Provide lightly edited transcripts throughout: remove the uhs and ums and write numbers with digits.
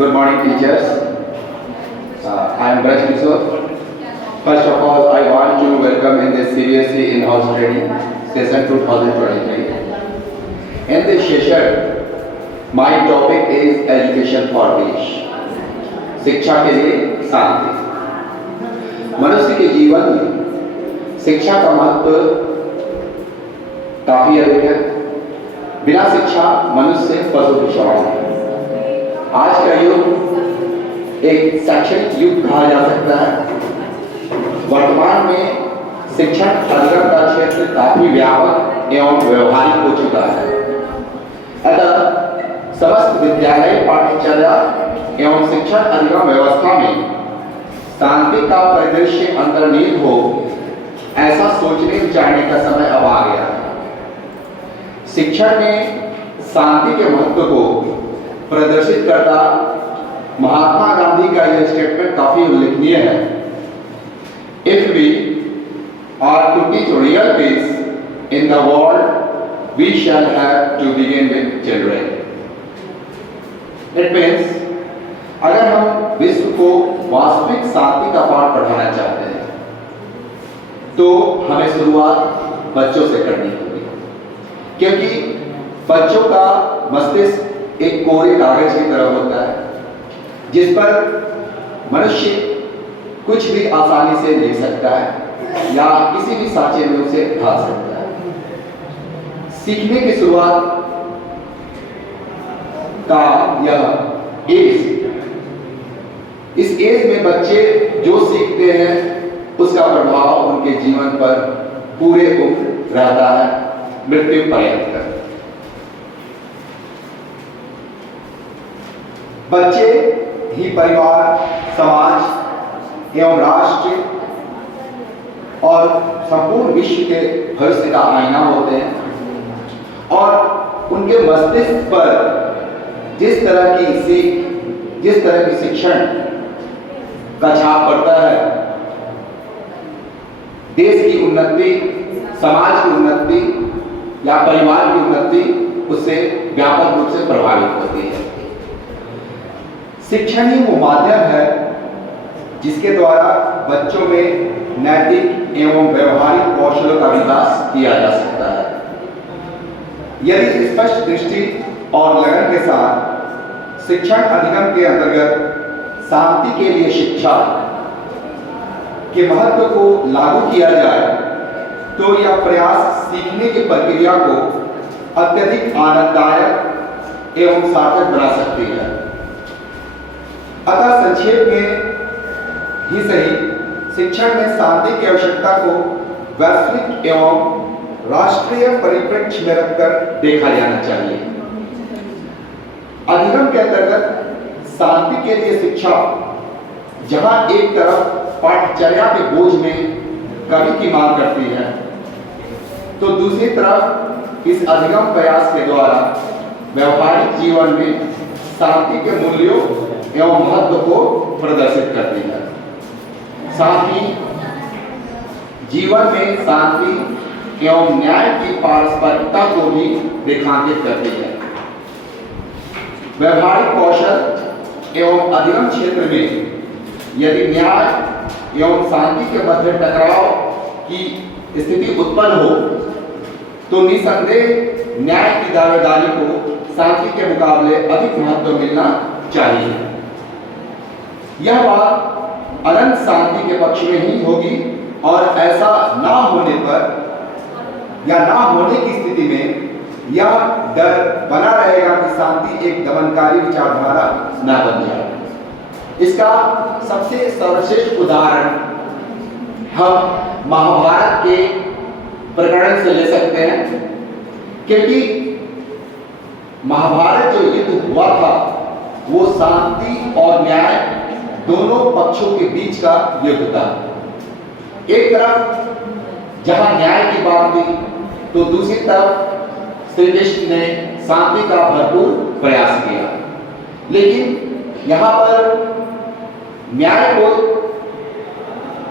Good morning, teachers. I am Braj Kishore. First of all, I want to welcome in this CBSE in-house training session 2023. In this session, my topic is education for peace. शिक्षा के लिए शांति। मनुष्य के जीवन में शिक्षा का महत्व काफी अधिक है। बिना शिक्षा मनुष्य पशु के समान है। आज का युग एक शैक्षणिक युग कहा जा सकता है। वर्तमान में शिक्षण अधिगम का क्षेत्र काफी व्यापक एवं व्यवहारिक हो चुका है। अतः समस्त विद्यालय पाठ्यचर्या एवं शिक्षण अधिगम व्यवस्था में शांति का परिदृश्य अंतर्निहित हो, ऐसा सोचने विचारने का समय अब आ गया है। शिक्षण में शांति के महत्व को प्रदर्शित करता महात्मा गांधी का यह स्टेटमेंट काफी उल्लेखनीय है। If we are to teach real peace in the world, we shall have to begin with children. It means अगर हम विश्व को वास्तविक शांति का पाठ पढ़ाना चाहते हैं, तो हमें शुरुआत बच्चों से करनी होगी, क्योंकि बच्चों का मस्तिष्क एक कोरे कागज की तरह होता है, जिस पर मनुष्य कुछ भी आसानी से लिख सकता है या किसी भी साँचे में उसे ढाल सकता है। सीखने की शुरुआत का यह एज, इस एज में बच्चे जो सीखते हैं उसका प्रभाव उनके जीवन पर पूरे उम्र रहता है, मृत्यु पर्यंत। बच्चे ही परिवार, समाज एवं राष्ट्र और संपूर्ण विश्व के भविष्य का आईना होते हैं और उनके मस्तिष्क पर जिस तरह की सीख, जिस तरह की शिक्षण का छाप पड़ता है, देश की उन्नति, समाज की उन्नति या परिवार की उन्नति उससे व्यापक रूप से प्रभावित होती है। शिक्षण ही वो माध्यम है जिसके द्वारा बच्चों में नैतिक एवं व्यवहारिक कौशलों का विकास किया जा सकता है। यदि स्पष्ट दृष्टि और लगन के साथ शिक्षण अधिगम के अंतर्गत शांति के लिए शिक्षा के महत्व को लागू किया जाए, तो यह प्रयास सीखने की प्रक्रिया को अत्यधिक आनंददायक एवं सार्थक बना सकती है। अतः संक्षेप में ही सही, शिक्षण में शांति की आवश्यकता को वैश्विक एवं राष्ट्रीय परिप्रेक्ष्य में रखकर देखा जाना चाहिए। अधिगम के अंतर्गत शांति के लिए शिक्षा, जहां एक तरफ पाठ्यचर्या के बोझ में कमी की मांग करती है, तो दूसरी तरफ इस अधिगम प्रयास के द्वारा व्यवहारिक जीवन में शांति के मूल्यों एवं महत्व को प्रदर्शित करती है। साथ ही जीवन में शांति एवं न्याय की पारस्परिकता को भी रेखांकित करती है। व्यवहारिक कौशल एवं अधिगम क्षेत्र में यदि न्याय एवं शांति के मध्य टकराव की स्थिति उत्पन्न हो, तो निसंदेह न्याय की दावेदारी को शांति के मुकाबले अधिक महत्व मिलना चाहिए। यह बात अनंत शांति के पक्ष में ही होगी और ऐसा ना होने पर या ना होने की स्थिति में यह डर बना रहेगा कि शांति एक दमनकारी विचारधारा न बन जाए। इसका सबसे सर्वश्रेष्ठ उदाहरण हम महाभारत के प्रकरण से ले सकते हैं, क्योंकि महाभारत जो युद्ध हुआ था वो शांति और न्याय दोनों पक्षों के बीच का युद्ध था। एक तरफ जहां न्याय की बात थी, तो दूसरी तरफ श्री कृष्ण ने शांति का भरपूर प्रयास किया। लेकिन यहाँ पर न्याय को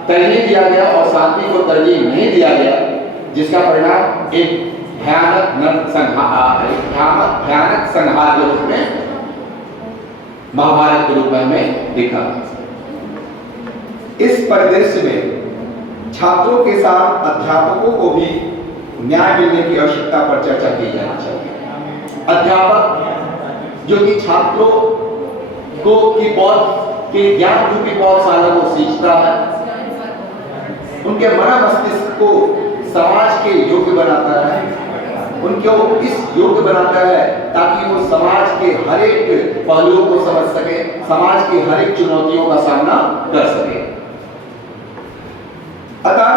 तरजीह दिया गया और शांति को तरजीह नहीं दिया गया, जिसका परिणाम एक भयानक संहार के रूप में महाभारत के रूप में हमें दिखा। इस परिदृश्य में छात्रों के साथ अध्यापकों को भी न्याय मिलने की आवश्यकता पर चर्चा की जानी चाहिए। अध्यापक जो कि छात्रों को की के ज्ञान रूपी पौधशाला को सींचता है, उनके मन मस्तिष्क को समाज के योग्य बनाता है, उनको इस योग्य बनाता है ताकि वो समाज के हर एक पहलुओं को समझ सके, समाज की हर एक चुनौतियों का सामना कर सके। अतः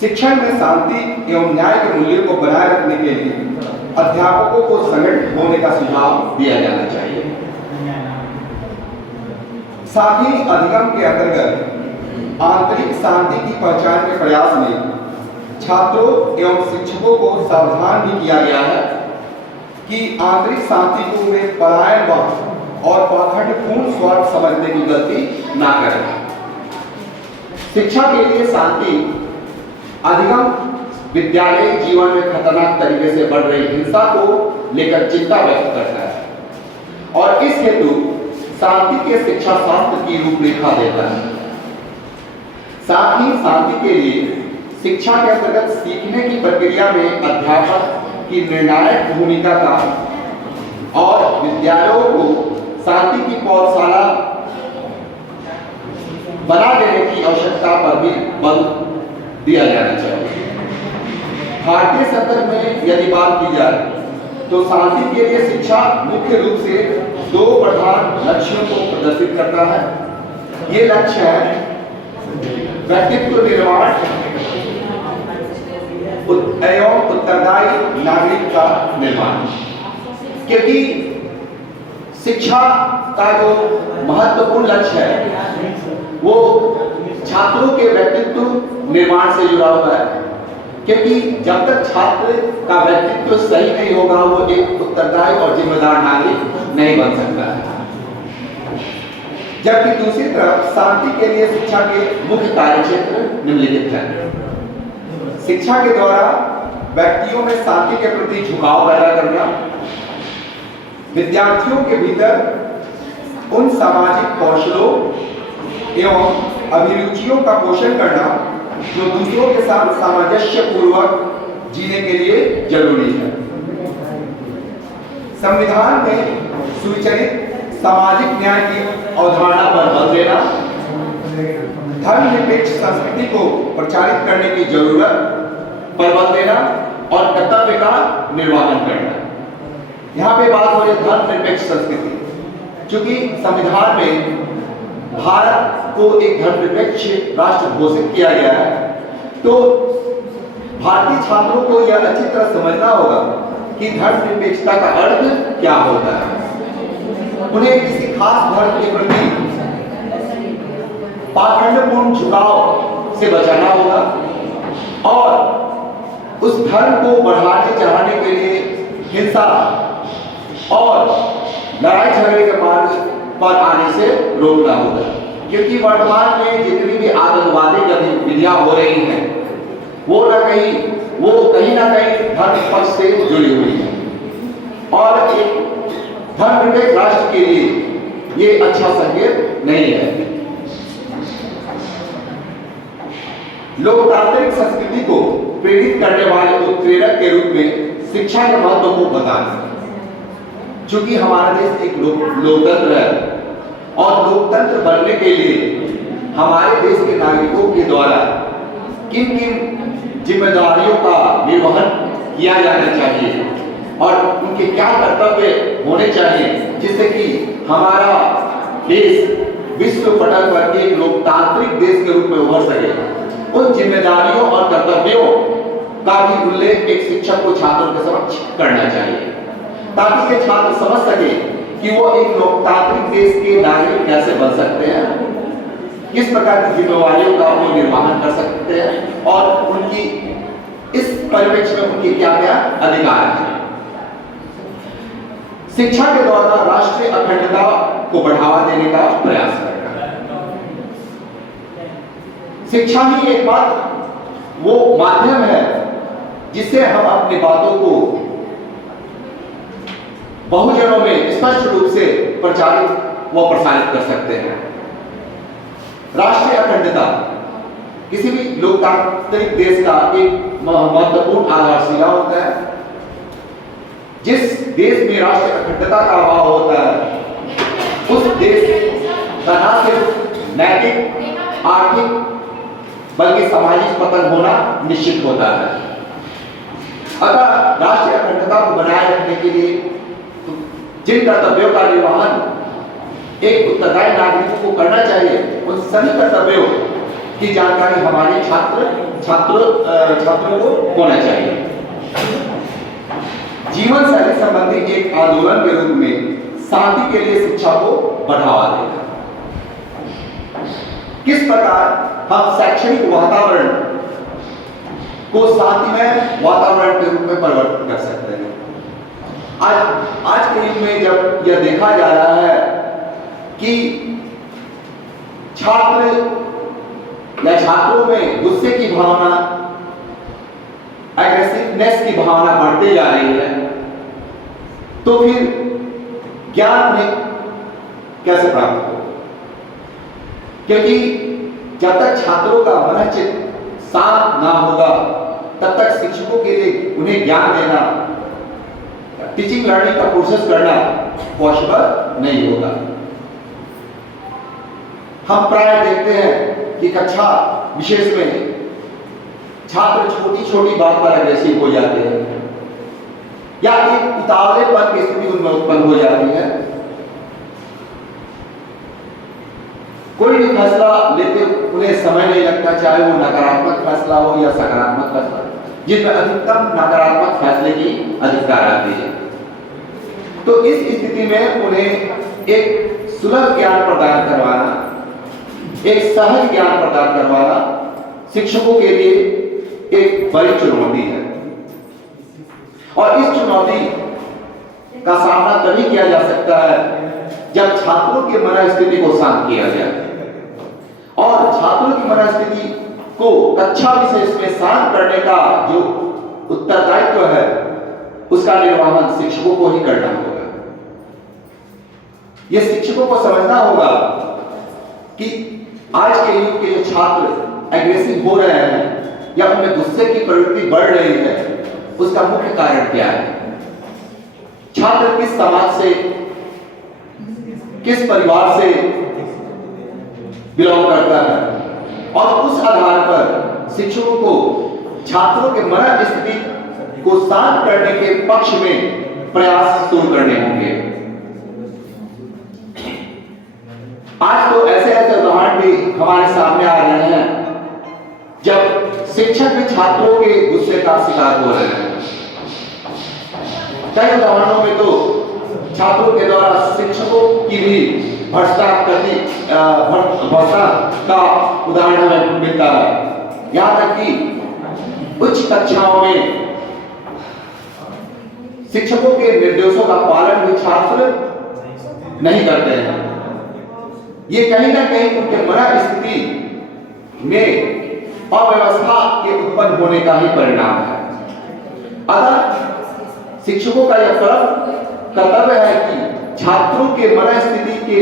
शिक्षण में शांति एवं न्याय के मूल्यों को बनाए रखने के लिए अध्यापकों को संगठित होने का सुझाव दिया जाना चाहिए। साथ ही अधिगम के अंतर्गत आंतरिक शांति की पहचान के प्रयास में छात्रों एवं शिक्षकों को सावधान भी किया गया है कि आंतरिक शांति को वे पलायन और पाखंडपूर्ण स्वार्थ समझने की गलती ना करें। शिक्षा के लिए शांति अधिगम विद्यालय जीवन में खतरनाक तरीके से बढ़ रही हिंसा को लेकर चिंता व्यक्त करता है और इस हेतु शांति के शिक्षा शास्त्र की रूपरेखा देता है। साथ ही शांति के लिए शिक्षा के अंतर्गत सीखने की प्रक्रिया में अध्यापक की निर्णायक भूमिका का और विद्यालयों को शांति की पौधशाला बना देने की आवश्यकता पर भी बल दिया जाना चाहिए। भारतीय संदर्भ में यदि बात की जाए तो शांति के लिए शिक्षा मुख्य रूप से दो प्रधान लक्ष्यों को प्रदर्शित करता है। ये लक्ष्य है व्यक्तित्व निर्माण एवं उत्तरदायी नागरिक का निर्माण, क्योंकि शिक्षा का जो महत्वपूर्ण लक्ष्य है वो छात्रों के व्यक्तित्व निर्माण से जुड़ा हुआ है, क्योंकि जब तक छात्र का व्यक्तित्व सही नहीं होगा वो एक उत्तरदायी और जिम्मेदार नागरिक नहीं बन सकता है। जबकि दूसरी तरफ शांति के लिए शिक्षा के मुख्य कार्यक्षेत्र निम्नलिखित हैं। शिक्षा के द्वारा व्यक्तियों में शांति के प्रति झुकाव पैदा करना, विद्यार्थियों के भीतर उन सामाजिक कौशलों एवं अभिरुचियों का पोषण करना जो दूसरों के साथ सामंजस्य पूर्वक जीने के लिए जरूरी है। संविधान में सुविचारित सामाजिक न्याय की अवधारणा पर बल देना, धर्मनिरपेक्ष संस्कृति को प्रचारित करने की जरूरत पर बल देना और कर्तव्य का निर्वहन करना। यहाँ पे बात हो रही है धर्मनिरपेक्ष संस्कृति, क्योंकि संविधान में भारत को एक धर्मनिरपेक्ष राष्ट्र घोषित किया गया है, तो भारतीय छात्रों को यह अच्छी तरह समझना होगा कि धर्मनिरपेक्षता का अर्थ क्या होता है। उन्हें किसी खास धर्म के प्रति पाखंडपूर्ण झुकाव से बचाना होगा और उस धर्म को बढ़ाने चढ़ाने के लिए हिंसा और लड़ाई झगड़े के मार्ग पर आने से रोकना होगा, क्योंकि वर्तमान में जितनी भी आतंकवादी गतिविधियां हो रही हैं वो कहीं ना कहीं धर्म पक्ष से जुड़ी हुई है और एक धर्मनिरपेक्ष राष्ट्र के लिए ये अच्छा संकेत नहीं है। लोकतांत्रिक संस्कृति को प्रेरित करने वाले उत्प्रेरक के रूप में शिक्षा के महत्व को बताना। चूंकि हमारा देश एक लोकतंत्र है और लोकतंत्र बनने के लिए हमारे देश के नागरिकों के द्वारा किन किन जिम्मेदारियों का निर्वहन किया जाना चाहिए और उनके क्या कर्तव्य होने चाहिए, जिससे कि हमारा देश विश्व पटल पर एक लोकतांत्रिक देश के रूप में उभर सके, उन जिम्मेदारियों और कर्तव्यों का भी उल्लेख एक शिक्षक को छात्रों के समक्ष करना चाहिए, ताकि ये छात्र समझ सके कि वो एक लोकतांत्रिक देश के नागरिक कैसे बन सकते हैं, किस प्रकार की जिम्मेदारियों का वो निर्वहन कर सकते हैं और उनकी इस परिप्रेक्ष्य में उनके क्या क्या अधिकार हैं। शिक्षा के द्वारा राष्ट्रीय अखंडता को बढ़ावा देने का प्रयास करना। शिक्षा ही एक बात वो माध्यम है जिससे हम अपनी बातों को बहुजनों में स्पष्ट रूप से प्रचारित व प्रसारित कर सकते हैं। राष्ट्रीय अखंडता किसी भी लोकतांत्रिक देश का एक महत्वपूर्ण आधारशिला होता है। जिस देश में राष्ट्रीय अखंडता का अभाव होता है, उस देश का न सिर्फ नैतिक, आर्थिक बल्कि सामाजिक पतन होना निश्चित होता है। अतः राष्ट्रीय अखंडता को बनाए रखने के लिए जिन कर्तव्यों का निर्वहन एक उत्तरदायी नागरिकों को करना चाहिए, उन सभी कर्तव्यों की जानकारी हमारे छात्रों को होना चाहिए। जीवन शैली संबंधी एक आंदोलन के रूप में शांति के लिए शिक्षा को बढ़ावा देना। किस प्रकार हम शैक्षणिक वातावरण को शांतिमय वातावरण के रूप में परिवर्तित कर सकते हैं। आज के युग में जब यह देखा जा रहा है कि छात्रों में गुस्से की भावना, एग्रेसिवनेस की भावना बढ़ती जा रही है, तो फिर ज्ञान में कैसे प्राप्त हो? क्योंकि जब तक छात्रों का मनचित्त शांत ना होगा, तब तक शिक्षकों के लिए उन्हें ज्ञान देना, टीचिंग लर्निंग का प्रोसेस करना पॉसिबल नहीं होगा। हम प्राय देखते हैं कि कक्षा विशेष में छात्र छोटी छोटी बात पर अग्रेसिव हो जाते हैं या एक उतावलेपन की स्थिति उनमें उत्पन्न हो जाती है। कोई भी फैसला लेते उन्हें समय नहीं लगता, चाहे वो नकारात्मक फैसला हो या सकारात्मक फैसला, जिसमें अधिकतम नकारात्मक फैसले की अधिकता रहती है। तो इस स्थिति में उन्हें एक सुलभ ज्ञान प्रदान करवाना, एक सहज ज्ञान प्रदान करवाना शिक्षकों के लिए एक बड़ी चुनौती है। और इस चुनौती का सामना तभी किया जा सकता है जब छात्रों की मनस्थिति को शांत किया जाए। और छात्रों की मनस्थिति को कक्षा विशेष में शांत करने का जो उत्तरदायित्व है, उसका निर्वहन शिक्षकों को ही करना होगा। यह शिक्षकों को समझना होगा कि आज के युग के जो छात्र एग्रेसिव हो रहे हैं या उनमें गुस्से की प्रवृत्ति बढ़ रही है, उसका मुख्य कारण क्या है। छात्र किस समाज से, किस परिवार से बिलोंग करता है, और उस आधार पर शिक्षकों को छात्रों के मनस्थिति को शांत करने के पक्ष में प्रयास शुरू करने होंगे। आज तो ऐसे उदाहरण भी हमारे सामने आ रहे हैं जब शिक्षक भी छात्रों के गुस्से का शिकार हो रहे हैं। कई उदाहरणों में तो छात्रों के द्वारा शिक्षकों की भी भ्रष्टा का उदाहरण हमें मिलता है। यहां तक कि उच्च कक्षाओं में शिक्षकों के निर्देशों का पालन भी छात्र नहीं करते हैं। ये कहीं ना कहीं उनके मनस्थिति में अव्यवस्था के उत्पन्न होने का ही परिणाम है। अतः शिक्षकों का यह कर्तव्य है कि छात्रों के मनस्थिति के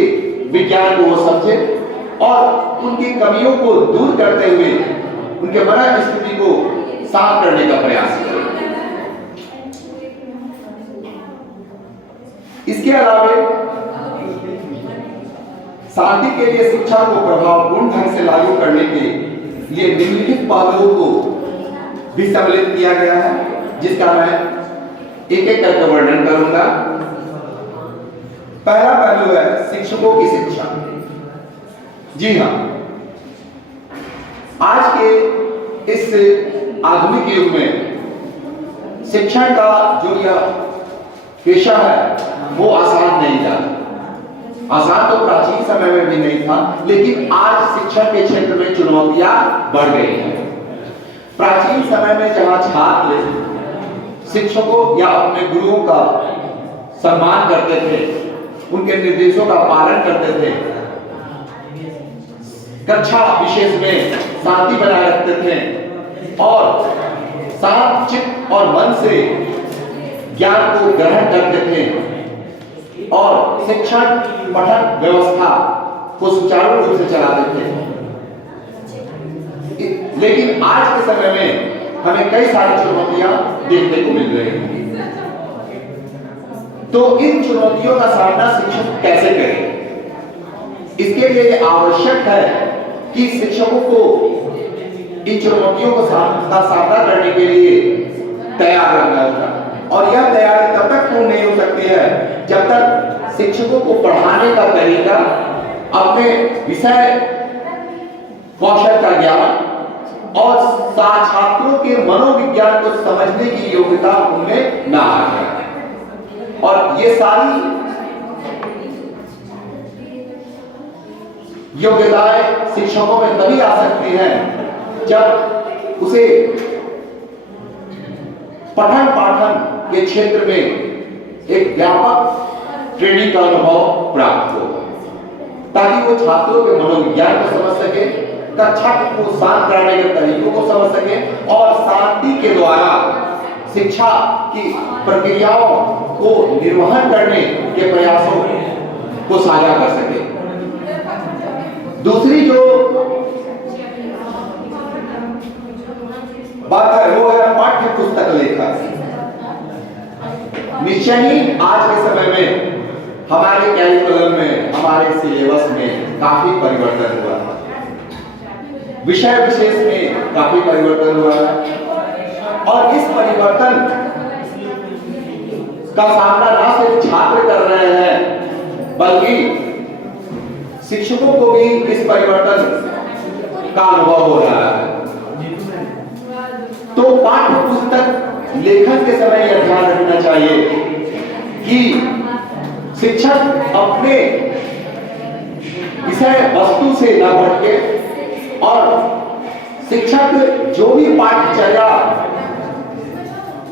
विज्ञान को वो समझे और उनकी कमियों को दूर करते हुए उनके मनस्थिति को साफ करने का प्रयास करें। इसके अलावा शांति के लिए शिक्षा को प्रभावपूर्ण ढंग से लागू करने के लिए निम्नलिखित पहलुओं को भी सम्मिलित किया गया है, जिसका मैं एक एक करके वर्णन करूंगा। पहला पहलू है शिक्षकों की शिक्षा। जी हां, आज के इस आधुनिक युग में शिक्षण का जो यह पेशा है वो आसान नहीं था। आसान तो प्राचीन समय में भी नहीं था, लेकिन आज शिक्षण के क्षेत्र में चुनौतियां बढ़ गई हैं। प्राचीन समय में जहां छात्र शिक्षकों या अपने गुरुओं का सम्मान करते थे, उनके निर्देशों का पालन करते थे, कक्षा विशेष में शांति बनाए रखते थे और शांत चित्त और मन से ज्ञान को ग्रहण करते थे, और शिक्षण पठन व्यवस्था को सुचारू रूप से चलाते थे। लेकिन आज के समय में हमें कई सारी चुनौतियां देखने को मिल रही हैं। तो इन चुनौतियों का सामना शिक्षक कैसे करें? इसके लिए आवश्यक है कि शिक्षकों को इन चुनौतियों का सामना करने के लिए तैयार रहना होगा। और यह तैयारी तब तक पूर्ण नहीं हो सकती है जब तक शिक्षकों को पढ़ाने का तरीका, अपने विषय कौशल का ज्ञान और छात्रों के मनोविज्ञान को समझने की योग्यता उनमें ना आ जाए। और ये सारी योग्यताएं शिक्षकों में तभी आ सकती हैं जब उसे पठन पाठन के क्षेत्र में एक व्यापक ट्रेनिंग का अनुभव प्राप्त हो, ताकि वो छात्रों के मनोविज्ञान को समझ सके, कक्षा को शांत कराने के तरीकों को समझ सके और शांति के द्वारा शिक्षा की प्रक्रियाओं को निर्वहन करने के प्रयासों को साझा कर सके। दूसरी जो बात है वो है पाठ्य पुस्तक लेखन। निश्चय ही आज के समय में हमारे कैरिकुलम में, हमारे सिलेबस में काफी परिवर्तन हुआ है, विषय विशेष में काफी परिवर्तन हुआ है। और इस परिवर्तन का सामना ना सिर्फ छात्र कर रहे हैं, बल्कि शिक्षकों को भी इस परिवर्तन का अनुभव हो रहा है। तो पाठ्य पुस्तक लेखन के समय यह ध्यान रखना चाहिए कि शिक्षक अपने विषय वस्तु से न भटके और शिक्षक जो भी पाठ्यचर्या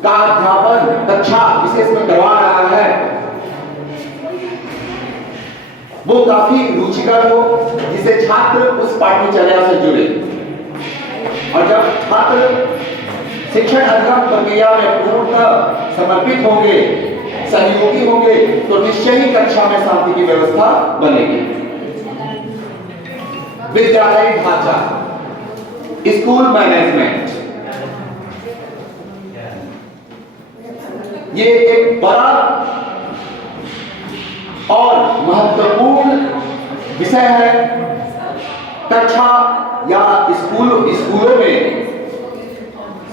का अध्यापन कक्षा विशेष में करवा रहा है वो काफी रुचिकर हो, जिसे छात्र उस पाठ्यचर्या से जुड़े। और जब छात्र शिक्षण अध्ययन प्रक्रिया में पूर्णतः समर्पित होंगे, सहयोगी होंगे, तो निश्चय ही कक्षा में शांति की व्यवस्था बनेगी। विद्यालय ढांचा, स्कूल मैनेजमेंट, ये एक बड़ा और महत्वपूर्ण विषय है। कक्षा या स्कूलों में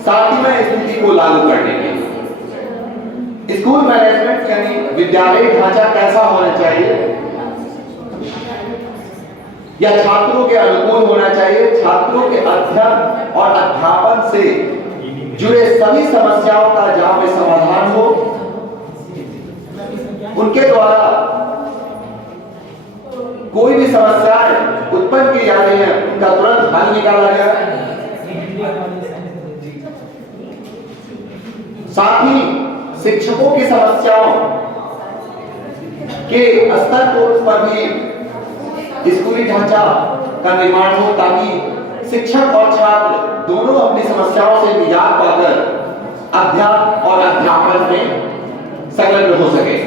शांतिमय स्थिति को लागू करने के लिए स्कूल मैनेजमेंट यानी विद्यालय ढांचा कैसा होना चाहिए, यह छात्रों के अनुकूल होना चाहिए। छात्रों के अध्ययन और अध्यापन से जुड़े सभी समस्याओं का जहां में समाधान हो, उनके द्वारा कोई भी समस्याएं उत्पन्न की जा रही है उनका तुरंत हल निकाला जाए। साथ ही शिक्षकों की समस्याओं के स्तर पर भी स्कूली ढांचा का निर्माण हो, ताकि शिक्षक और छात्र दोनों अपनी समस्याओं से निजात पाकर अध्ययन और अध्यापन में संलग्न हो सके।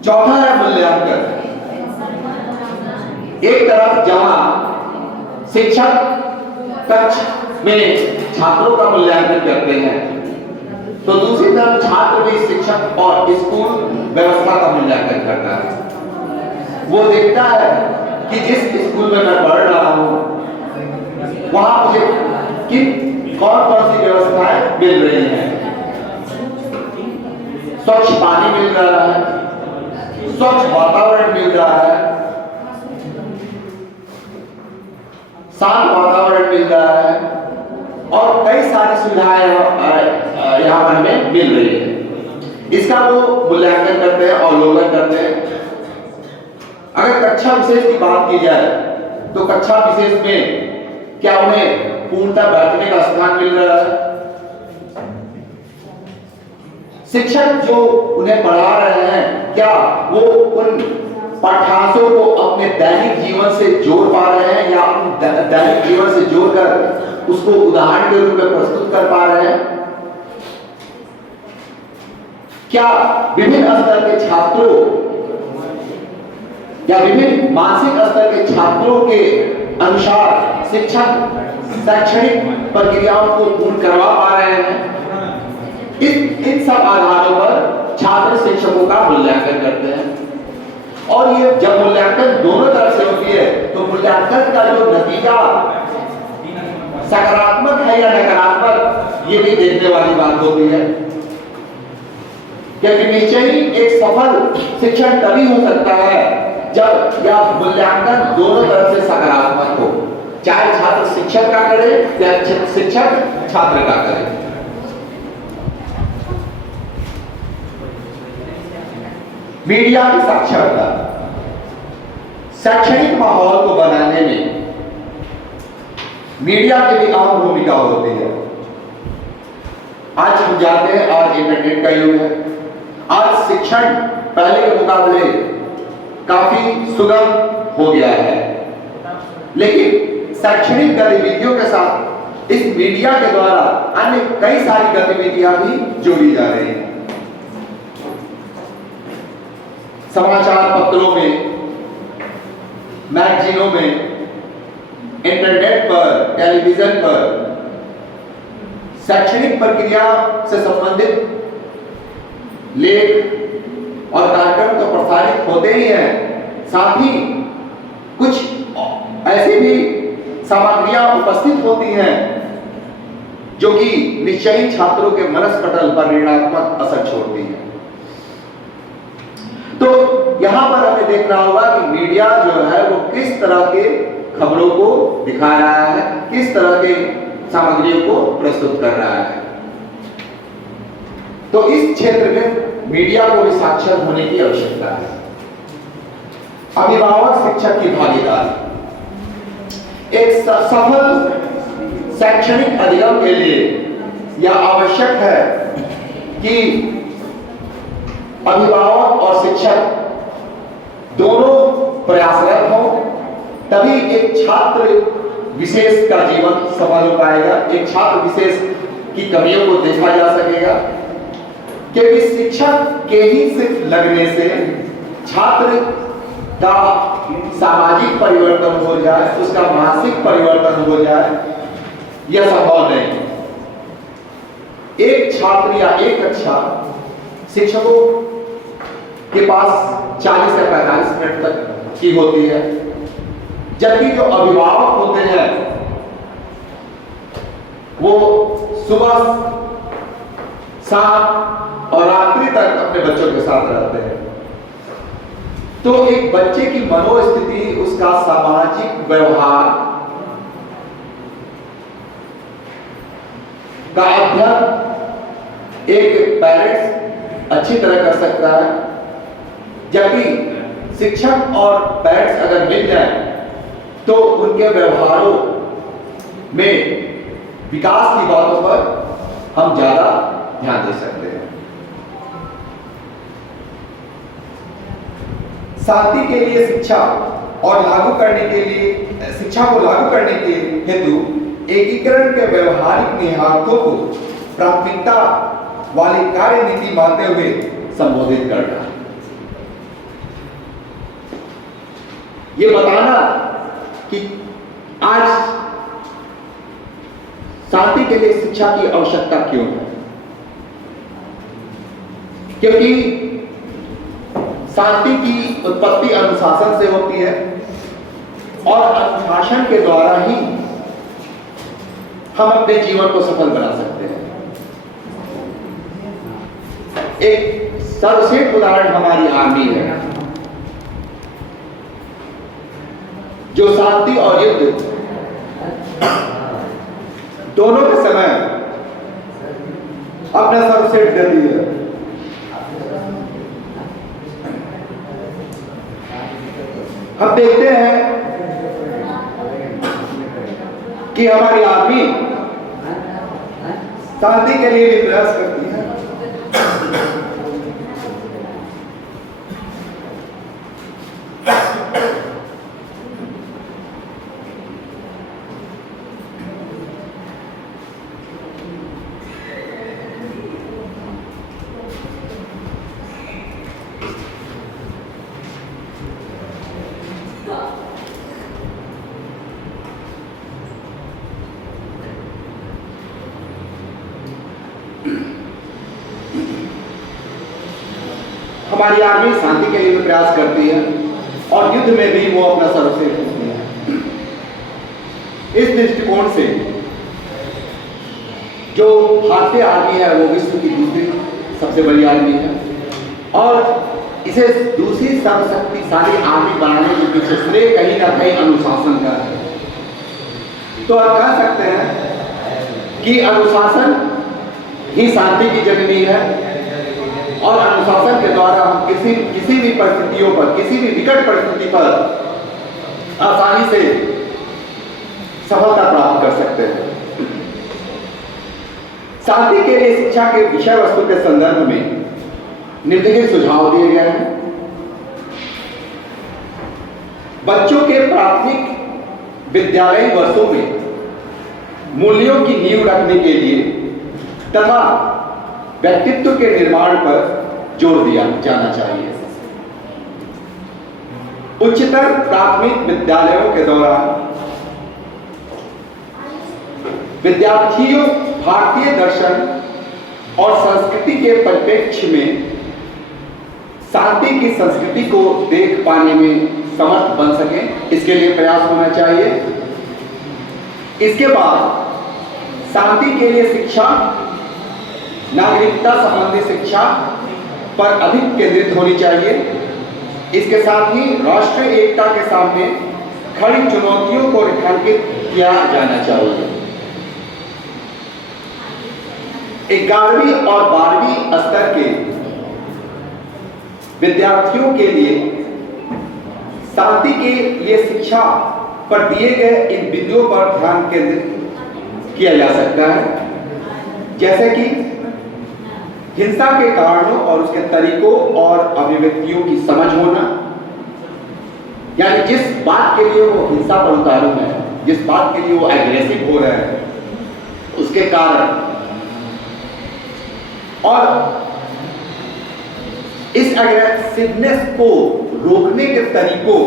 चौथा है मूल्यांकन। एक तरफ जहां शिक्षक कक्ष में छात्रों का मूल्यांकन करते हैं, तो दूसरी तरफ छात्र भी शिक्षक और स्कूल व्यवस्था का मूल्यांकन करता है। वो देखता है कि जिस स्कूल में मैं पढ़ रहा हूं वहां मुझे कौन कौन सी व्यवस्थाएं मिल रही हैं। स्वच्छ पानी मिल रहा है, स्वच्छ वातावरण मिल रहा है, शांत वातावरण मिल रहा है और कई सारी सुविधाएं यहाँ पर हमें मिल रही है। इसका वो मूल्यांकन करते हैं, अवलोकन करते हैं। अगर कक्षा विशेष की बात की जाए तो कक्षा विशेष में क्या उन्हें पूर्णतः बैठने का स्थान मिल रहा है? शिक्षक जो उन्हें पढ़ा रहे हैं क्या वो उन पाठ्यांशों को अपने दैनिक जीवन से जोड़ पा रहे हैं या उन दैनिक जीवन से जोड़कर उसको उदाहरण के रूप में प्रस्तुत कर पा रहे हैं? क्या विभिन्न स्तर के छात्रों या विभिन्न मानसिक स्तर के छात्रों के अनुसार शिक्षक शैक्षणिक प्रक्रियाओं को पूर्ण करवा पा रहे हैं? इन सब आधारों पर छात्र शिक्षकों का मूल्यांकन करते हैं। और ये जब मूल्यांकन दोनों तरफ से होती है तो मूल्यांकन का जो नतीजा सकारात्मक है या नकारात्मक, ये भी देखने वाली बात होती है। क्योंकि निश्चय ही एक सफल शिक्षण तभी हो सकता है जब यह मूल्यांकन दोनों तरफ से सकारात्मक हो, चाहे छात्र शिक्षक का करे या शिक्षक छात्र का करे। मीडिया की साक्षरता शैक्षणिक माहौल को बनाने में मीडिया की भी अहम भूमिका होती है। आज हम जानते हैं आज इंटरनेट का युग है। आज शिक्षण पहले के मुकाबले काफी सुगम हो गया है, लेकिन शैक्षणिक गतिविधियों के साथ इस मीडिया के द्वारा अन्य कई सारी गतिविधियां भी जोड़ी जा रही हैं। समाचार पत्रों में, मैगजीनों में, इंटरनेट पर, टेलीविजन पर शैक्षणिक प्रक्रिया से संबंधित लेख और कार्यक्रम तो प्रसारित होते ही हैं, साथ ही कुछ ऐसी भी सामग्रियां उपस्थित होती हैं जो कि निश्चयी छात्रों के मनस्पटल पर ऋणात्मक असर छोड़ती है। तो यहां पर हमें देखना होगा कि मीडिया जो है वो किस तरह के खबरों को दिखा रहा है, किस तरह के सामग्रियों को प्रस्तुत कर रहा है। तो इस क्षेत्र में मीडिया को भी साक्षर होने की आवश्यकता है। अभिभावक शिक्षक की भागीदारी एक सफल शैक्षणिक अधिगम के लिए यह आवश्यक है कि अभिभावक और शिक्षक दोनों प्रयासरत हों, तभी एक छात्र विशेष का जीवन सफल हो पाएगा, एक छात्र विशेष की कमियों को देखा जा सकेगा। क्योंकि शिक्षक के ही सिर्फ लगने से छात्र का सामाजिक परिवर्तन हो जाए, उसका मानसिक परिवर्तन हो जाए, यह संभव नहीं। एक छात्र या एक कक्षा शिक्षकों के पास 40 से 45 मिनट तक की होती है, जबकि जो अभिभावक होते हैं वो सुबह, शाम और रात्रि तक अपने बच्चों के साथ रहते हैं। तो एक बच्चे की मनोस्थिति, उसका सामाजिक व्यवहार का अध्ययन एक पेरेंट्स अच्छी तरह कर सकता है, जबकि शिक्षक और पेरेंट्स अगर मिल जाए तो उनके व्यवहारों में विकास की बातों पर हम ज्यादा ध्यान दे सकते हैं। शांति के लिए शिक्षा और लागू करने के लिए शिक्षा को लागू करने के हेतु एकीकरण के व्यवहारिक निहितार्थों को प्राथमिकता वाली कार्य नीति मानते हुए संबोधित करना। ये बताना कि आज शांति के लिए शिक्षा की आवश्यकता क्यों है, क्योंकि शांति की उत्पत्ति अनुशासन से होती है और अनुशासन के द्वारा ही हम अपने जीवन को सफल बना सकते हैं। एक सर्वश्रेष्ठ उदाहरण हमारी आर्मी है, जो शांति और युद्ध दोनों के समय अपना सर्वश्रेष्ठ देती है। हम देखते हैं कि हमारी आर्मी शांति के लिए भी प्रयास करती है। हमारी आर्मी शांति के लिए भी प्रयास करती है और युद्ध में भी वो अपना सर्वश्रेष्ठ देती है। इस दृष्टिकोण से जो भारतीय आर्मी है वो विश्व की दूसरी सबसे बड़ी आर्मी है और इसे दूसरी सर्वशक्तिशाली आर्मी बनाने के पीछे श्रेय कहीं ना कहीं अनुशासन का है। तो आप कह सकते हैं कि अनुशासन ही शांति की जननी है और अनुशासन के द्वारा हम किसी भी परिस्थितियों पर, किसी भी विकट परिस्थिति पर आसानी से सफलता प्राप्त कर सकते हैं। शांति के लिए शिक्षा के विषय वस्तु के संदर्भ में निम्नलिखित सुझाव दिए गए हैं। बच्चों के प्राथमिक विद्यालयी वर्षों में मूल्यों की नींव रखने के लिए तथा व्यक्तित्व के निर्माण पर जोर दिया जाना चाहिए। उच्चतर प्राथमिक विद्यालयों के दौरान विद्यार्थियों भारतीय दर्शन और संस्कृति के परिप्रेक्ष्य में शांति की संस्कृति को देख पाने में समर्थ बन सके, इसके लिए प्रयास होना चाहिए। इसके बाद शांति के लिए शिक्षा, नागरिकता संबंधी शिक्षा पर अधिक केंद्रित होनी चाहिए। इसके साथ ही राष्ट्रीय एकता के सामने खड़ी चुनौतियों को रेखांकित किया जाना चाहिए। 11वीं और 12वीं स्तर के विद्यार्थियों के लिए शांति के लिए शिक्षा पर दिए गए इन बिंदुओं पर ध्यान केंद्रित किया जा सकता है, जैसे कि हिंसा के कारणों और उसके तरीकों और अभिव्यक्तियों की समझ होना, यानी जिस बात के लिए वो हिंसा पर उतारू है, जिस बात के लिए वो एग्रेसिव हो रहे हैं, उसके कारण और इस एग्रेसिवनेस को रोकने के तरीकों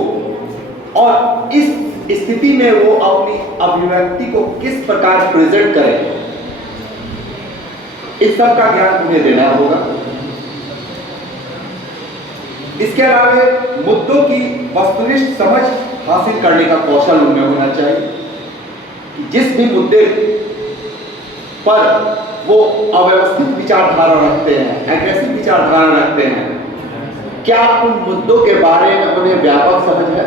और इस स्थिति में वो अपनी अभिव्यक्ति को किस प्रकार प्रेजेंट करें, इस सब का ज्ञान उन्हें देना होगा। इसके अलावा मुद्दों की वस्तुनिष्ठ समझ हासिल करने का कौशल उनमें होना चाहिए। जिस भी मुद्दे पर वो अव्यवस्थित विचारधारा रखते हैं, एग्रेसिव विचारधारा रखते हैं, क्या उन मुद्दों के बारे में उन्हें व्यापक समझ है?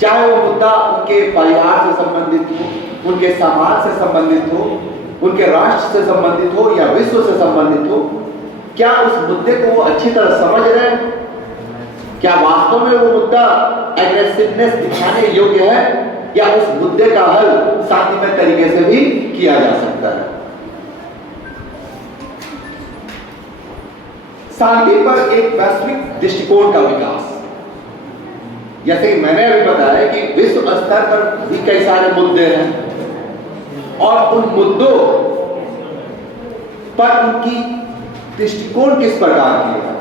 चाहे वो मुद्दा उनके परिवार से संबंधित हो, उनके समाज से संबंधित हो, उनके राष्ट्र से संबंधित हो या विश्व से संबंधित हो, क्या उस मुद्दे को वो अच्छी तरह समझ रहे हैं? क्या वास्तव में वो मुद्दा एग्रेसिवनेस दिखाने योग्य है या उस मुद्दे का हल शांतिमय तरीके से भी किया जा सकता है? शांति पर एक वैश्विक दृष्टिकोण का विकास, जैसे कि मैंने अभी बताया कि विश्व स्तर पर भी कई सारे मुद्दे हैं और उन मुद्दों पर उनकी दृष्टिकोण किस प्रकार की है,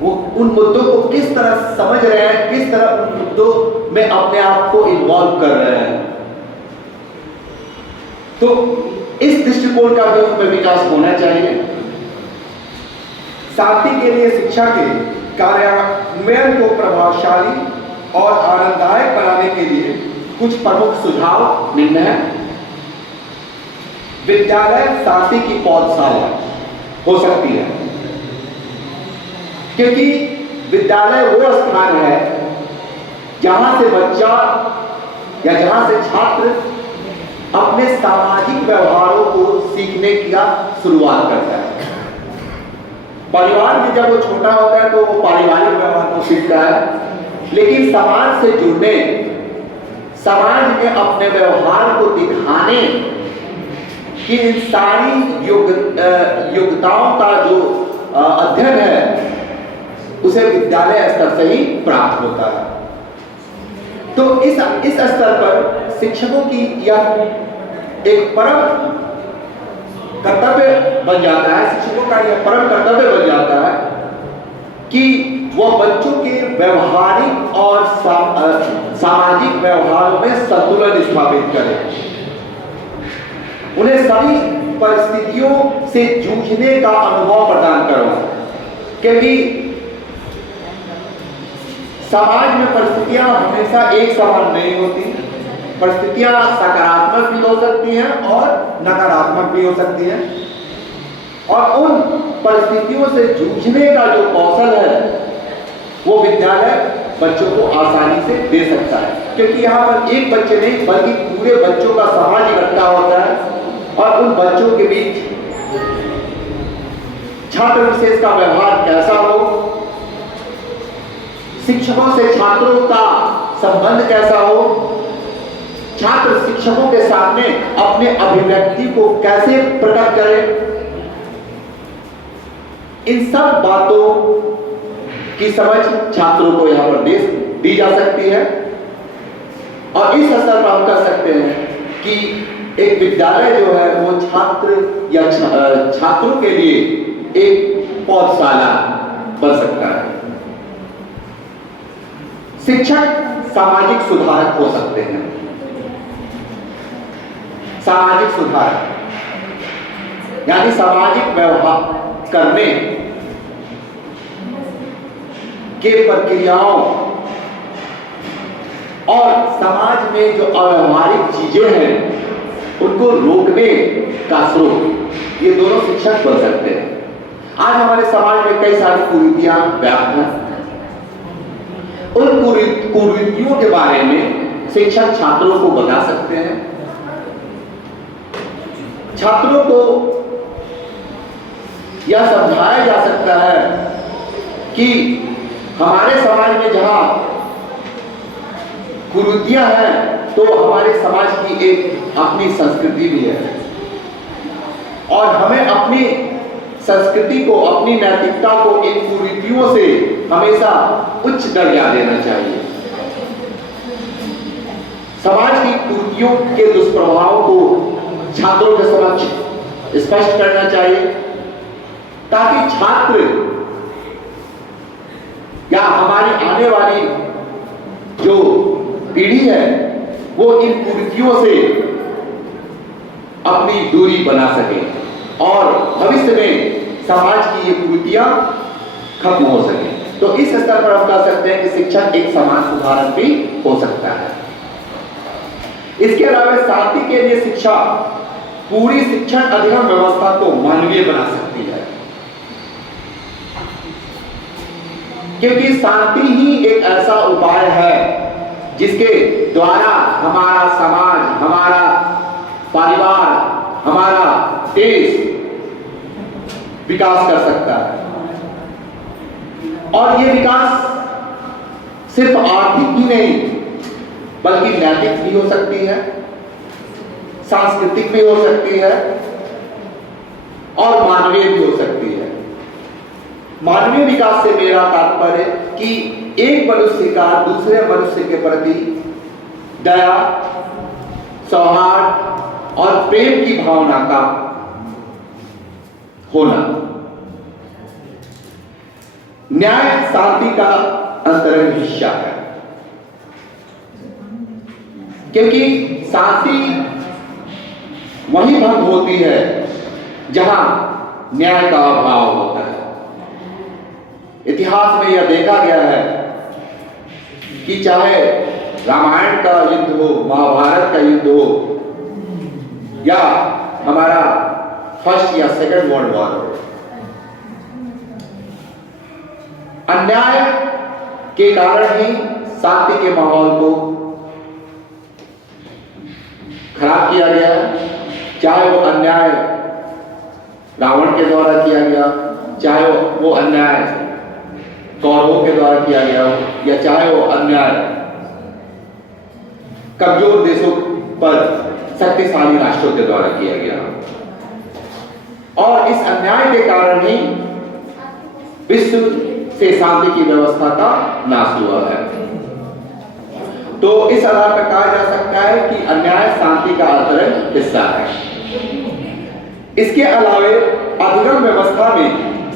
वो उन मुद्दों को किस तरह समझ रहे हैं, किस तरह उन मुद्दों में अपने आप को इन्वॉल्व कर रहे हैं। तो इस दृष्टिकोण का भी उनमें विकास होना चाहिए। शांति के लिए शिक्षा के कार्यान्वयन को प्रभावशाली और आनंददायक बनाने के लिए कुछ प्रमुख सुझाव निम्न हैं। विद्यालय शांति की पौधशाला हो सकती है, क्योंकि विद्यालय वो स्थान है जहां से बच्चा या जहां से छात्र अपने सामाजिक व्यवहारों को सीखने की शुरुआत करता है। परिवार में जब वो छोटा होता है तो वो पारिवारिक व्यवहार को सीखता है, लेकिन समाज से जुड़ने, समाज में अपने व्यवहार को दिखाने की इन सारी योग्यताओं का जो अध्ययन है उसे विद्यालय स्तर से ही प्राप्त होता है। तो इस स्तर पर शिक्षकों की यह एक परम कर्तव्य बन जाता है, शिक्षकों का यह परम कर्तव्य बन जाता है कि वह बच्चों के व्यवहारिक और सामाजिक व्यवहारों में संतुलन स्थापित करें, उन्हें सभी परिस्थितियों से जूझने का अनुभव प्रदान करवाएं क्योंकि समाज में परिस्थितियां हमेशा एक समान नहीं होती। परिस्थितियां सकारात्मक भी हो सकती हैं और नकारात्मक भी हो सकती हैं, और उन परिस्थितियों से जूझने का जो कौशल है वो विद्यालय बच्चों को आसानी से दे सकता है। क्योंकि यहाँ पर एक बच्चे नहीं बल्कि पूरे बच्चों का समाज इकट्ठा होता है, और उन बच्चों के बीच छात्र विशेष का व्यवहार कैसा हो, शिक्षकों से छात्रों का संबंध कैसा हो, छात्र शिक्षकों के सामने अपने अभिव्यक्ति को कैसे प्रकट करें, इन सब बातों की समझ छात्रों को यहां पर दी जा सकती है। और इस स्तर पर हम कह सकते हैं कि एक विद्यालय जो है वो छात्र या छात्रों के लिए एक पौधशाला बन सकता है। शिक्षक सामाजिक सुधारक हो सकते हैं। सामाजिक सुधारक यानी सामाजिक व्यवहार करने के प्रक्रियाओं और समाज में जो अव्यवहारिक चीजें हैं उनको रोकने का स्रोत, ये दोनों शिक्षक बन सकते हैं। आज हमारे समाज में कई सारी कुरीतियां व्याप्त हैं। उन कुरीतियों के बारे में शिक्षक छात्रों को बता सकते हैं। छात्रों को यह समझाया जा सकता है कि हमारे समाज में जहां कुरीतियां हैं तो हमारे समाज की एक अपनी संस्कृति भी है, और हमें अपनी संस्कृति को, अपनी नैतिकता को इन कुरीतियों से हमेशा उच्च दर्जा देना चाहिए। समाज की कुरीतियों के दुष्प्रभावों को छात्रों के समक्ष स्पष्ट करना चाहिए, ताकि छात्र या हमारी आने वाली जो पीढ़ी है वो इन कुरीतियों से अपनी दूरी बना सके और भविष्य में समाज की ये कुरीतियां खत्म हो सके। तो इस स्तर पर हम कह सकते हैं कि शिक्षक एक समाज सुधारक भी हो सकता है। इसके अलावा शांति के लिए शिक्षा पूरी शिक्षण अधिगम व्यवस्था को मानवीय बना सकती है, क्योंकि शांति ही एक ऐसा उपाय है जिसके द्वारा हमारा समाज, हमारा परिवार, हमारा देश विकास कर सकता है। और ये विकास सिर्फ आर्थिक ही नहीं बल्कि नैतिक भी हो सकती है, सांस्कृतिक भी हो सकती है और मानवीय भी हो सकती है। मानवीय विकास से मेरा तात्पर्य कि एक मनुष्य का दूसरे मनुष्य के प्रति दया, सौहार्द और प्रेम की भावना का होना। न्याय शांति का अंतरंग हिस्सा है, क्योंकि शांति वही भंग होती है जहां न्याय का अभाव होता है। इतिहास में यह देखा गया है कि चाहे रामायण का युद्ध हो, महाभारत का युद्ध हो, या हमारा फर्स्ट या सेकंड वर्ल्ड वॉर हो, अन्याय के कारण ही शांति के माहौल को खराब किया गया है। चाहे वो अन्याय रावण के द्वारा किया गया, चाहे वो अन्याय कौरवों के द्वारा किया गया हो, या चाहे वो अन्याय कमजोर देशों पर शक्तिशाली राष्ट्रों के द्वारा किया गया हो। और इस अन्याय के कारण ही विश्व से शांति की व्यवस्था का नाश हुआ है। तो इस आधार पर कहा जा सकता है कि अन्याय शांति का अंतरंग हिस्सा है। इसके अलावे अधिगम व्यवस्था में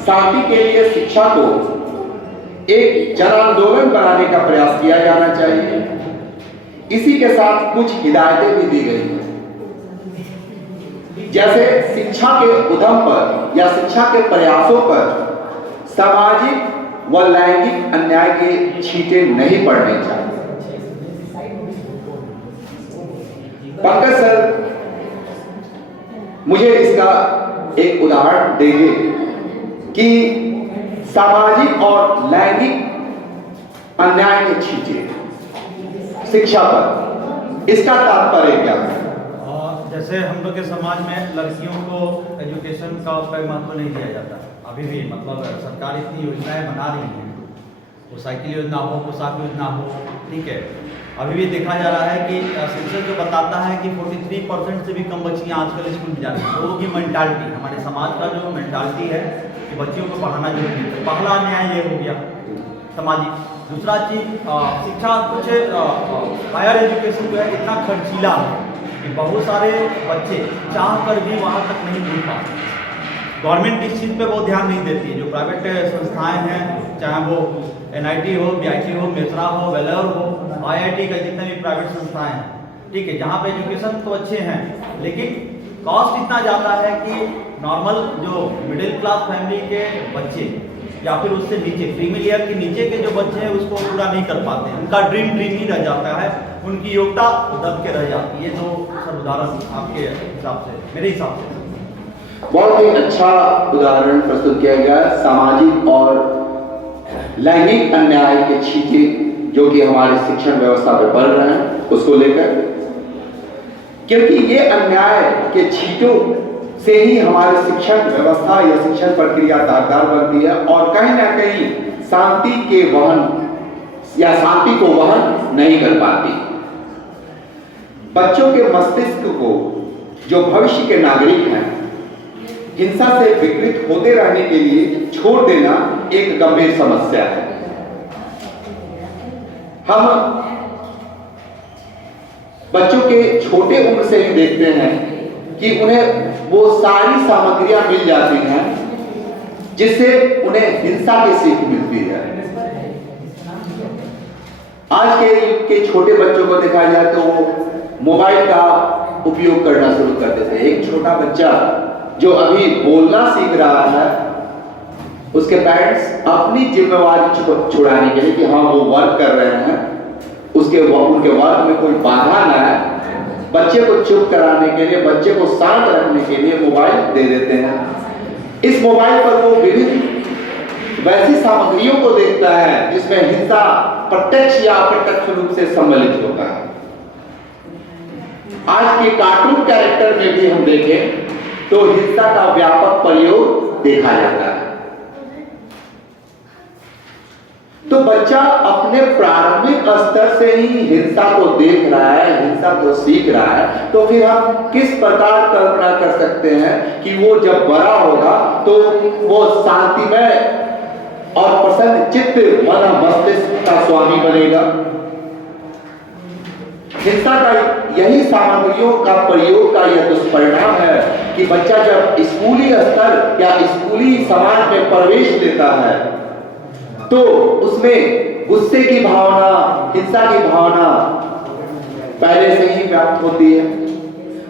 शांति के लिए शिक्षा को एक जन आंदोलन बनाने का प्रयास किया जाना चाहिए। इसी के साथ कुछ हिदायतें भी दी गई हैं, जैसे शिक्षा के उद्यम पर या शिक्षा के प्रयासों पर सामाजिक व लैंगिक अन्याय के छींटे नहीं पड़ने चाहिए। पंकज सर मुझे इसका एक उदाहरण देंगे कि सामाजिक और लैंगिक अन्याय के छींटे शिक्षा पर, इसका तात्पर्य क्या है? जैसे हम लोग के समाज में लड़कियों को एजुकेशन का कोई महत्व नहीं दिया जाता अभी भी, मतलब सरकार इतनी योजनाएं बना रही है, वो साइकिल योजना हो, पोशाक योजना हो, ठीक है। अभी भी देखा जा रहा है कि सेंसस जो बताता है कि 43% से भी कम बच्चियां आजकल स्कूल में जा रही हैं। लोगों की मेंटालिटी, हमारे समाज का जो मेंटालिटी है कि बच्चियों को पढ़ाना जरूरी है, पहला अन्याय ये हो गया सामाजिक। दूसरा चीज शिक्षा, कुछ हायर एजुकेशन जो है इतना खर्चीला है कि बहुत सारे बच्चे चाह कर भी वहाँ तक नहीं पहुँच पाते। गवर्नमेंट इस चीज़ पे बहुत ध्यान नहीं देती है। जो प्राइवेट संस्थाएं हैं, चाहे वो NIT हो, BIT हो, मेसरा हो, वेलर हो, IIT का जितने भी प्राइवेट संस्थाएं हैं, ठीक है, जहाँ पे एजुकेशन तो अच्छे हैं लेकिन कॉस्ट इतना ज़्यादा है कि नॉर्मल जो मिडिल क्लास फैमिली के बच्चे या फिर उससे नीचे, क्रीमी लेयर के नीचे के जो बच्चे हैं उसको पूरा नहीं कर पाते हैं। उनका ड्रीम ही रह जाता है, उनकी योग्यता दब के रह जाती है। जो सर उदाहरण आपके हिसाब से, मेरे हिसाब से बहुत ही अच्छा उदाहरण प्रस्तुत किया गया सामाजिक और लैंगिक अन्याय के छींटे जो कि हमारे शिक्षण व्यवस्था पे पड़ रहे हैं उसको लेकर, क्योंकि ये अन्याय के छींटों से ही हमारी शिक्षण व्यवस्था या शिक्षण प्रक्रिया दागदार बनती है और कहीं ना कहीं शांति के वहन या शांति को वहन नहीं कर पाती। बच्चों के मस्तिष्क को, जो भविष्य के नागरिक हैं, हिंसा से विकृत होते रहने के लिए छोड़ देना एक गंभीर समस्या है। हम बच्चों के छोटे उम्र से ही देखते हैं कि उन्हें वो सारी सामग्रियां मिल जाती हैं जिससे उन्हें हिंसा की सीख मिलती है। आज के युग के छोटे बच्चों को देखा जाए तो वो मोबाइल का उपयोग करना शुरू कर देते हैं। एक छोटा बच्चा जो अभी बोलना सीख रहा है, उसके पेरेंट्स अपनी जिम्मेवारी छुड़ाने के लिए कि हाँ वो वर्क कर रहे हैं, उनके वर्क में कोई बाधा ना है, बच्चे को चुप कराने के लिए, बच्चे को शांत रखने के लिए मोबाइल दे देते हैं। इस मोबाइल पर वो विभिन्न वैसी सामग्रियों को देखता है जिसमें हिंसा प्रत्यक्ष या अप्रत्यक्ष रूप से सम्मिलित होता है। आज के कार्टून कैरेक्टर में भी हम देखें तो हिंसा का व्यापक प्रयोग देखा जाता है। तो बच्चा अपने प्रारंभिक स्तर से ही हिंसा को देख रहा है, हिंसा को सीख रहा है, तो फिर हम किस प्रकार कल्पना कर सकते हैं कि वो जब बड़ा होगा तो वो शांतिमय और प्रसन्न चित्त मन मस्तिष्क का स्वामी बनेगा। हिंसा का यही सामग्रियों का प्रयोग का यह दुष्परिणाम है कि बच्चा जब स्कूली स्तर या स्कूली समाज में प्रवेश लेता है तो उसमें गुस्से की भावना, हिंसा की भावना पहले से ही व्याप्त होती है।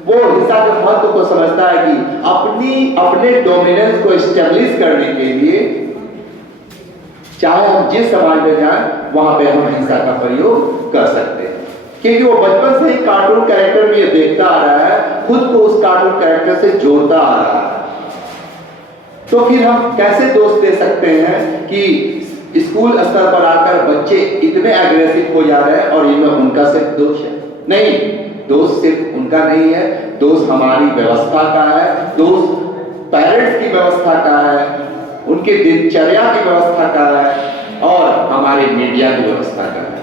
वो हिंसा के महत्व को समझता है कि अपने डोमिनेंस को एस्टेब्लिश करने के लिए चाहे हम जिस समाज में जाएं वहां पे हम हिंसा का प्रयोग कर सकते हैं, क्योंकि वो बचपन से ही कार्टून कैरेक्टर में ये देखता आ रहा है, खुद को उस कार्टून कैरेक्टर से जोड़ता आ रहा है। तो फिर हम कैसे दोष दे सकते हैं कि स्कूल स्तर पर आकर बच्चे इतने एग्रेसिव हो जा रहे हैं और इनमें उनका सिर्फ दोष है? नहीं, दोष सिर्फ उनका नहीं है, दोष हमारी व्यवस्था का है, दोष पेरेंट्स की व्यवस्था का है, उनके दिनचर्या की व्यवस्था का है और हमारे मीडिया की व्यवस्था का है।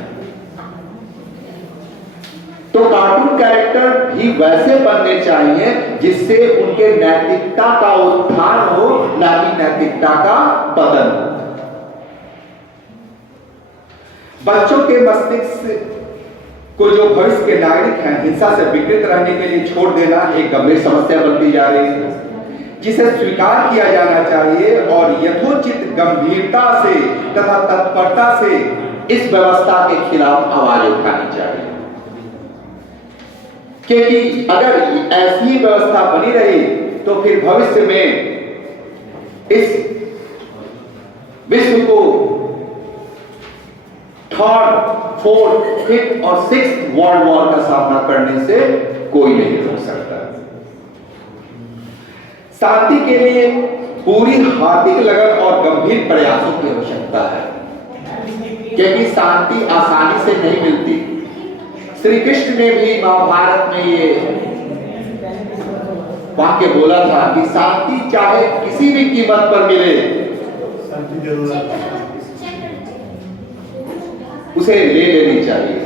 तो कार्टून कैरेक्टर भी वैसे बनने चाहिए जिससे उनके नैतिकता का उत्थान हो, ना कि नैतिकता का पतन हो। बच्चों के मस्तिष्क को, जो भविष्य के नागरिक हैं, हिंसा से विकृत रहने के लिए छोड़ देना एक गंभीर समस्या बनती जा रही है, जिसे स्वीकार किया जाना चाहिए और यथोचित गंभीरता से तथा तत्परता से इस व्यवस्था के खिलाफ आवाज उठानी चाहिए। क्योंकि अगर ऐसी व्यवस्था बनी रही तो फिर भविष्य में इस विश्व को थर्ड, फोर्थ, फिफ्थ और सिक्स्थ वर्ल्ड वॉर का सामना करने से कोई नहीं रोक सकता। शांति के लिए पूरी हार्दिक लगन और गंभीर प्रयासों की आवश्यकता है, क्योंकि शांति आसानी से नहीं मिलती। श्री कृष्ण ने भी महाभारत में ये वाक्य बोला था कि शांति चाहे किसी भी कीमत पर मिले, उसे ले लेनी चाहिए।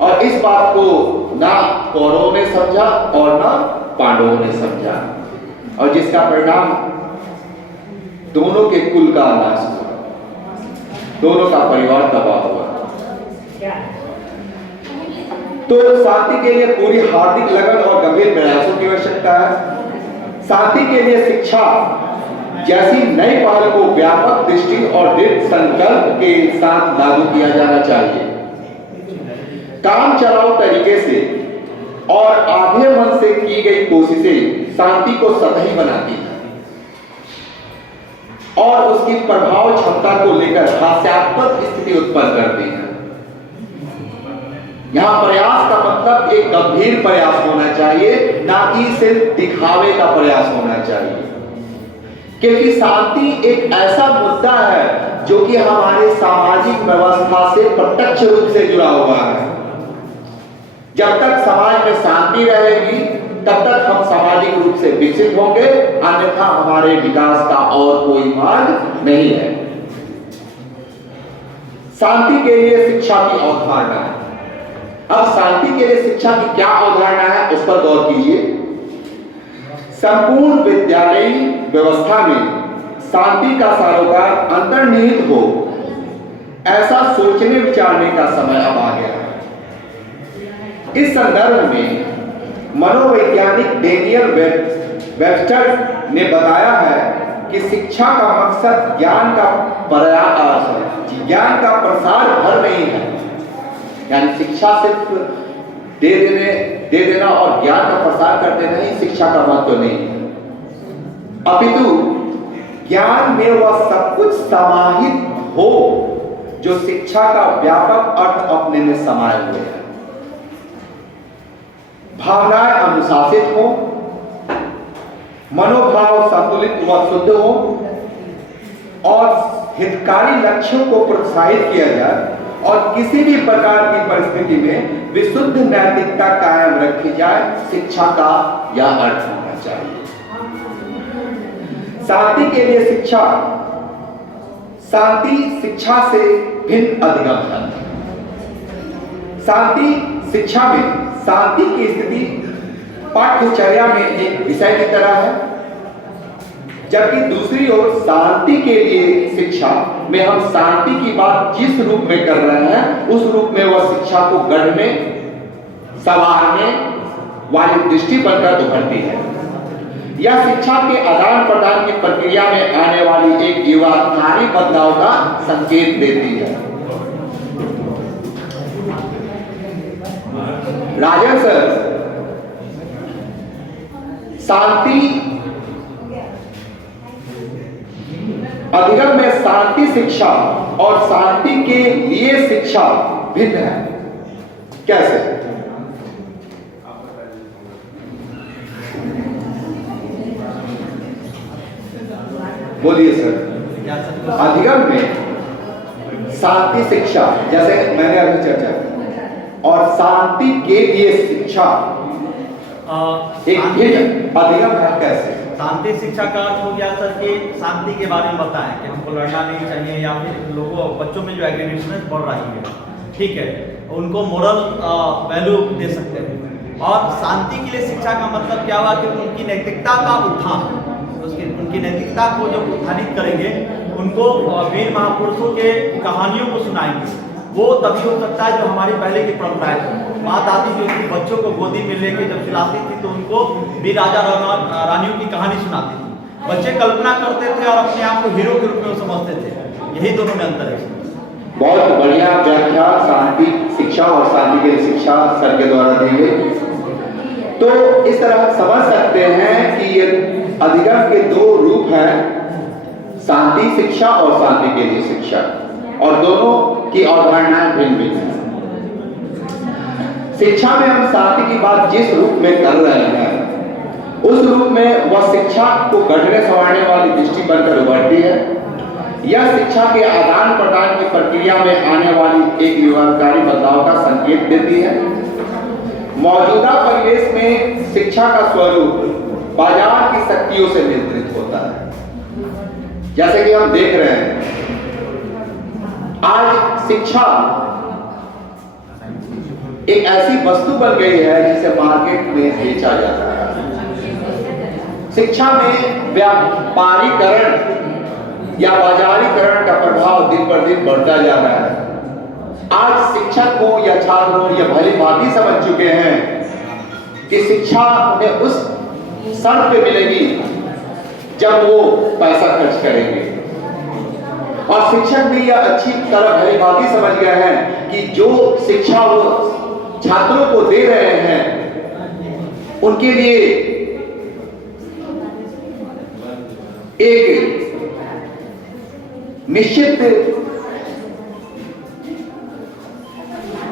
और इस बात को ना कौरवों ने समझा और ना पांडवों ने समझा, और जिसका परिणाम दोनों के कुल का नाश हुआ, दोनों का परिवार तबाह हुआ। तो शांति के लिए पूरी हार्दिक लगन और गंभीर प्रयासों की आवश्यकता है। शांति के लिए शिक्षा जैसी नई पहल को व्यापक दृष्टि और दृढ़ संकल्प के साथ लागू किया जाना चाहिए। काम चलाओ तरीके से और आधे मन से की गई कोशिशें शांति को सतही बनाती हैं और उसकी प्रभाव क्षमता को लेकर हास्यास्पद स्थिति उत्पन्न करती हैं। यहां प्रयास का मतलब एक गंभीर प्रयास होना चाहिए, ना कि सिर्फ दिखावे का प्रयास होना चाहिए, क्योंकि शांति एक ऐसा मुद्दा है जो कि हमारे सामाजिक व्यवस्था से प्रत्यक्ष रूप से जुड़ा हुआ है। जब तक समाज में शांति रहेगी तब तक हम सामाजिक रूप से विकसित होंगे, अन्यथा हमारे विकास का और कोई मार्ग नहीं है। शांति के लिए शिक्षा की अवधारणा है। अब शांति के लिए शिक्षा की क्या अवधारणा है, उस पर गौर कीजिए। संपूर्ण विद्यालयी व्यवस्था में शांति का सरोकार अंतर्निहित हो, ऐसा सोचने विचारने का समय अब आ गया है। इस संदर्भ में मनोवैज्ञानिक डेनियल वेबस्टर ने बताया है कि शिक्षा का मकसद ज्ञान का प्रसार भर नहीं है। यानी शिक्षा सिर्फ दे देना और ज्ञान का प्रसार कर देना ही शिक्षा का महत्व नहीं है, अपितु ज्ञान में वह सब कुछ समाहित हो जो शिक्षा का व्यापक अर्थ अपने में समाये हुए है। भावनाएं अनुशासित हो, मनोभाव संतुलित व शुद्ध हो और हितकारी लक्ष्यों को प्रोत्साहित किया जाए और किसी भी प्रकार की परिस्थिति में विशुद्ध नैतिकता कायम रखी जाए, शिक्षा का यह अर्थ होना चाहिए। शांति के लिए शिक्षा, शांति शिक्षा से भिन्न अधिगम है। शांति शिक्षा में शांति की स्थिति पाठ्यचर्या में एक विषय की तरह है, जबकि दूसरी ओर शांति के लिए शिक्षा में हम शांति की बात जिस रूप में कर रहे हैं, उस रूप में वह शिक्षा को गढ़ने, संवारने वाली दृष्टि बनकर उभरती है। यह शिक्षा के आदान प्रदान की प्रक्रिया में आने वाली एक युवाधारी बदलाव का संकेत देती है। राजन सर, शांति अधिगम में शांति शिक्षा और शांति के लिए शिक्षा भिन्न है। कैसे? बोलिए सर। अधिगम में शांति शिक्षा, जैसे मैंने अभी चर्चा की, और शांति के लिए शिक्षा एक अधिगम है। कैसे? शांति शिक्षा का अर्थ हो गया सर कि शांति के बारे में बताएं कि हमको लड़ना नहीं चाहिए, या फिर लोगों बच्चों में जो एग्रीगेशनेस बढ़ रही है, ठीक है, उनको मोरल वैल्यू दे सकते हैं। और शांति के लिए शिक्षा का मतलब क्या हुआ कि उनकी नैतिकता का उत्थान, उनकी नैतिकता को जब उत्थानित करेंगे, उनको वीर महापुरुषों के कहानियों को सुनाएंगे, वो तभी हो सकता है जो हमारी पहले की परंपराएं थी। माँ दादी जो थी बच्चों को गोदी में लेके जब खिलाती थी तो उनको वीर राजा रानियों की कहानी सुनाती थी। बच्चे कल्पना करते थे और अपने आप को हीरो के रूप में समझते थे। यही दोनों में अंतर है। बहुत बढ़िया व्याख्या शांति शिक्षा और शांति के लिए शिक्षा सर के द्वारा दी गई। तो इस तरह समझ सकते हैं कि ये अधिगम के दो रूप हैं, शांति शिक्षा और शांति के लिए शिक्षा, और दोनों की अवधारणाएं भिन्न भिन्न हैं। शिक्षा में हम शांति की बात जिस रूप में कर रहे हैं, उस रूप में वह शिक्षा को गढ़ने संवारने वाली दृष्टि बनकर उभरती है। यह शिक्षा के आदान प्रदान की प्रक्रिया में आने वाली एक युगांतकारी बदलाव का संकेत देती है। मौजूदा परिवेश में शिक्षा का स्वरूप बाजार की शक्तियों से नियंत्रित होता है। जैसे कि हम देख रहे हैं, आज शिक्षा एक ऐसी वस्तु बन गई है जिसे मार्केट में बेचा जाता है। शिक्षा में व्यापारीकरण या बाजारीकरण का प्रभाव दिन पर दिन बढ़ता जा रहा है। आज शिक्षक को या छात्रों या भली भांति समझ चुके हैं कि शिक्षा उन्हें उस शर्त पे मिलेगी जब वो पैसा खर्च करेंगे, और शिक्षक भी यह अच्छी तरह भली भांति समझ गए हैं कि जो शिक्षा वो छात्रों को दे रहे हैं उनके लिए एक निश्चित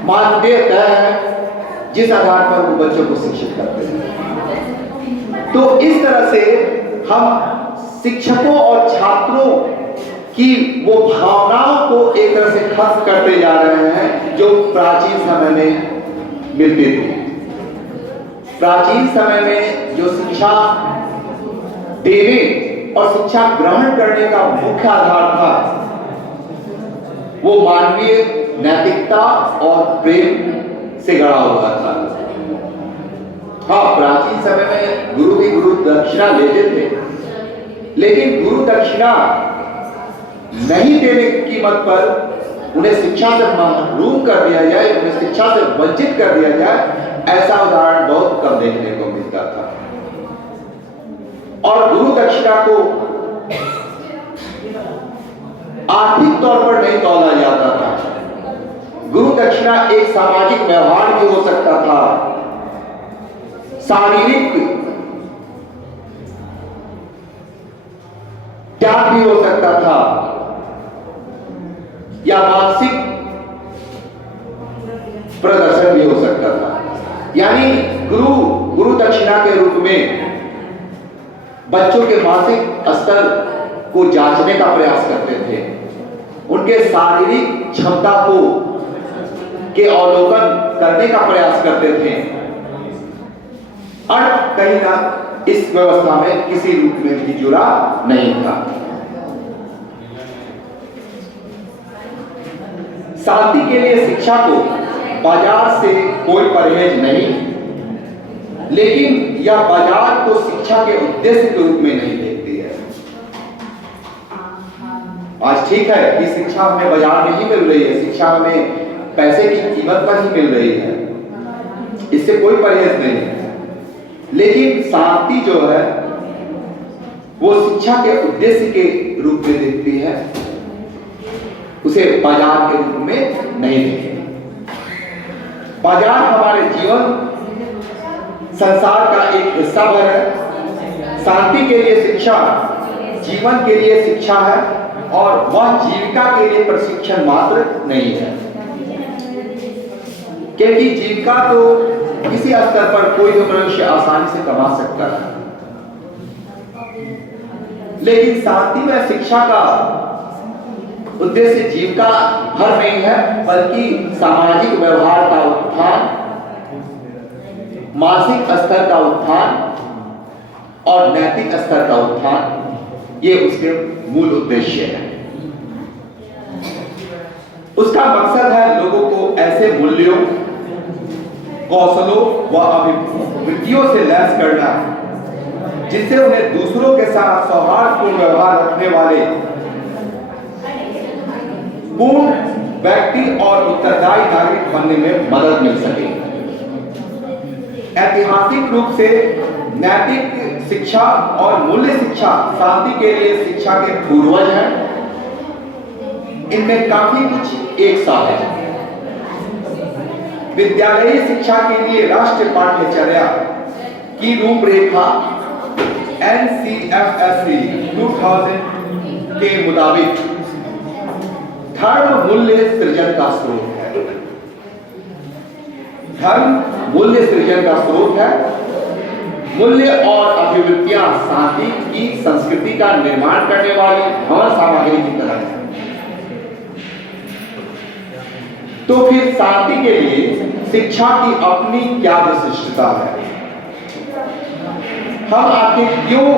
मानदेय तय है जिस आधार पर वो बच्चों को शिक्षित करते हैं। तो इस तरह से हम शिक्षकों और छात्रों की वो भावनाओं को एक तरह से खत्म करते जा रहे हैं जो प्राचीन समय में मिलती थी। प्राचीन समय में जो शिक्षा देने और शिक्षा ग्रहण करने का मुख्य आधार था वो मानवीय नैतिकता और प्रेम से गढ़ा हुआ था। हाँ, प्राचीन समय में गुरु भी गुरु दक्षिणा लेते थे, लेकिन गुरु दक्षिणा नहीं देने की कीमत पर उन्हें शिक्षा से महरूम कर दिया जाए, उन्हें शिक्षा से वंचित कर दिया जाए, ऐसा उदाहरण बहुत कम देखने को मिलता था। और गुरु दक्षिणा को आर्थिक तौर पर नहीं तौला जाता था। गुरु दक्षिणा एक सामाजिक व्यवहार भी हो सकता था, शारीरिक त्याग भी हो सकता था, या मानसिक प्रदर्शन भी हो सकता था। यानी गुरु दक्षिणा के रूप में बच्चों के मानसिक स्तर को जांचने का प्रयास करते थे, उनके शारीरिक क्षमता को के अवलोकन करने का प्रयास करते थे, और कहीं ना इस व्यवस्था में किसी रूप में भी जुड़ा नहीं था। शांति के लिए शिक्षा को बाजार से कोई परहेज नहीं, लेकिन यह बाजार को शिक्षा के उद्देश्य के रूप में नहीं देखती है। आज ठीक है कि शिक्षा हमें बाजार में ही मिल रही है, शिक्षा हमें पैसे की कीमत पर ही मिल रही है, इससे कोई परहेज नहीं है, लेकिन शांति जो है वो शिक्षा के उद्देश्य के रूप में देखती है, उसे बाजार के रूप में नहीं देखती। बाजार हमारे जीवन संसार का एक हिस्सा भर है। शांति के लिए शिक्षा जीवन के लिए शिक्षा है, और वह जीविका के लिए प्रशिक्षण मात्र नहीं है, क्योंकि जीविका तो किसी स्तर पर कोई भी मनुष्य आसानी से कमा सकता है, लेकिन शांति में शिक्षा का उद्देश्य जीविका भर नहीं है, बल्कि सामाजिक व्यवहार का उत्थान, मानसिक स्तर का उत्थान और नैतिक स्तर का उत्थान, ये उसके मूल उद्देश्य है। उसका मकसद है लोगों को ऐसे मूल्यों, कौशलों व अभिवृत्तियों से लैस करना जिससे उन्हें दूसरों के साथ सौहार्दपूर्ण व्यवहार रखने वाले पूर्ण व्यक्ति और उत्तरदायी नागरिक बनने में मदद मिल सके। ऐतिहासिक रूप से नैतिक शिक्षा और मूल्य शिक्षा शांति के लिए शिक्षा के पूर्वज हैं। इनमें काफी कुछ एक साथ है। विद्यालयी शिक्षा के लिए राष्ट्रीय पाठ्यचर्या की रूपरेखा NCFSC के मुताबिक धर्म मूल्य सृजन का स्रोत है। धर्म मूल्य सृजन का स्रोत है। मूल्य और अभिवृत्तियां शांति की संस्कृति का निर्माण करने वाली भवन सामग्री की तरह है। तो फिर शांति के लिए शिक्षा की अपनी क्या विशिष्टता है? हम आखिर क्यों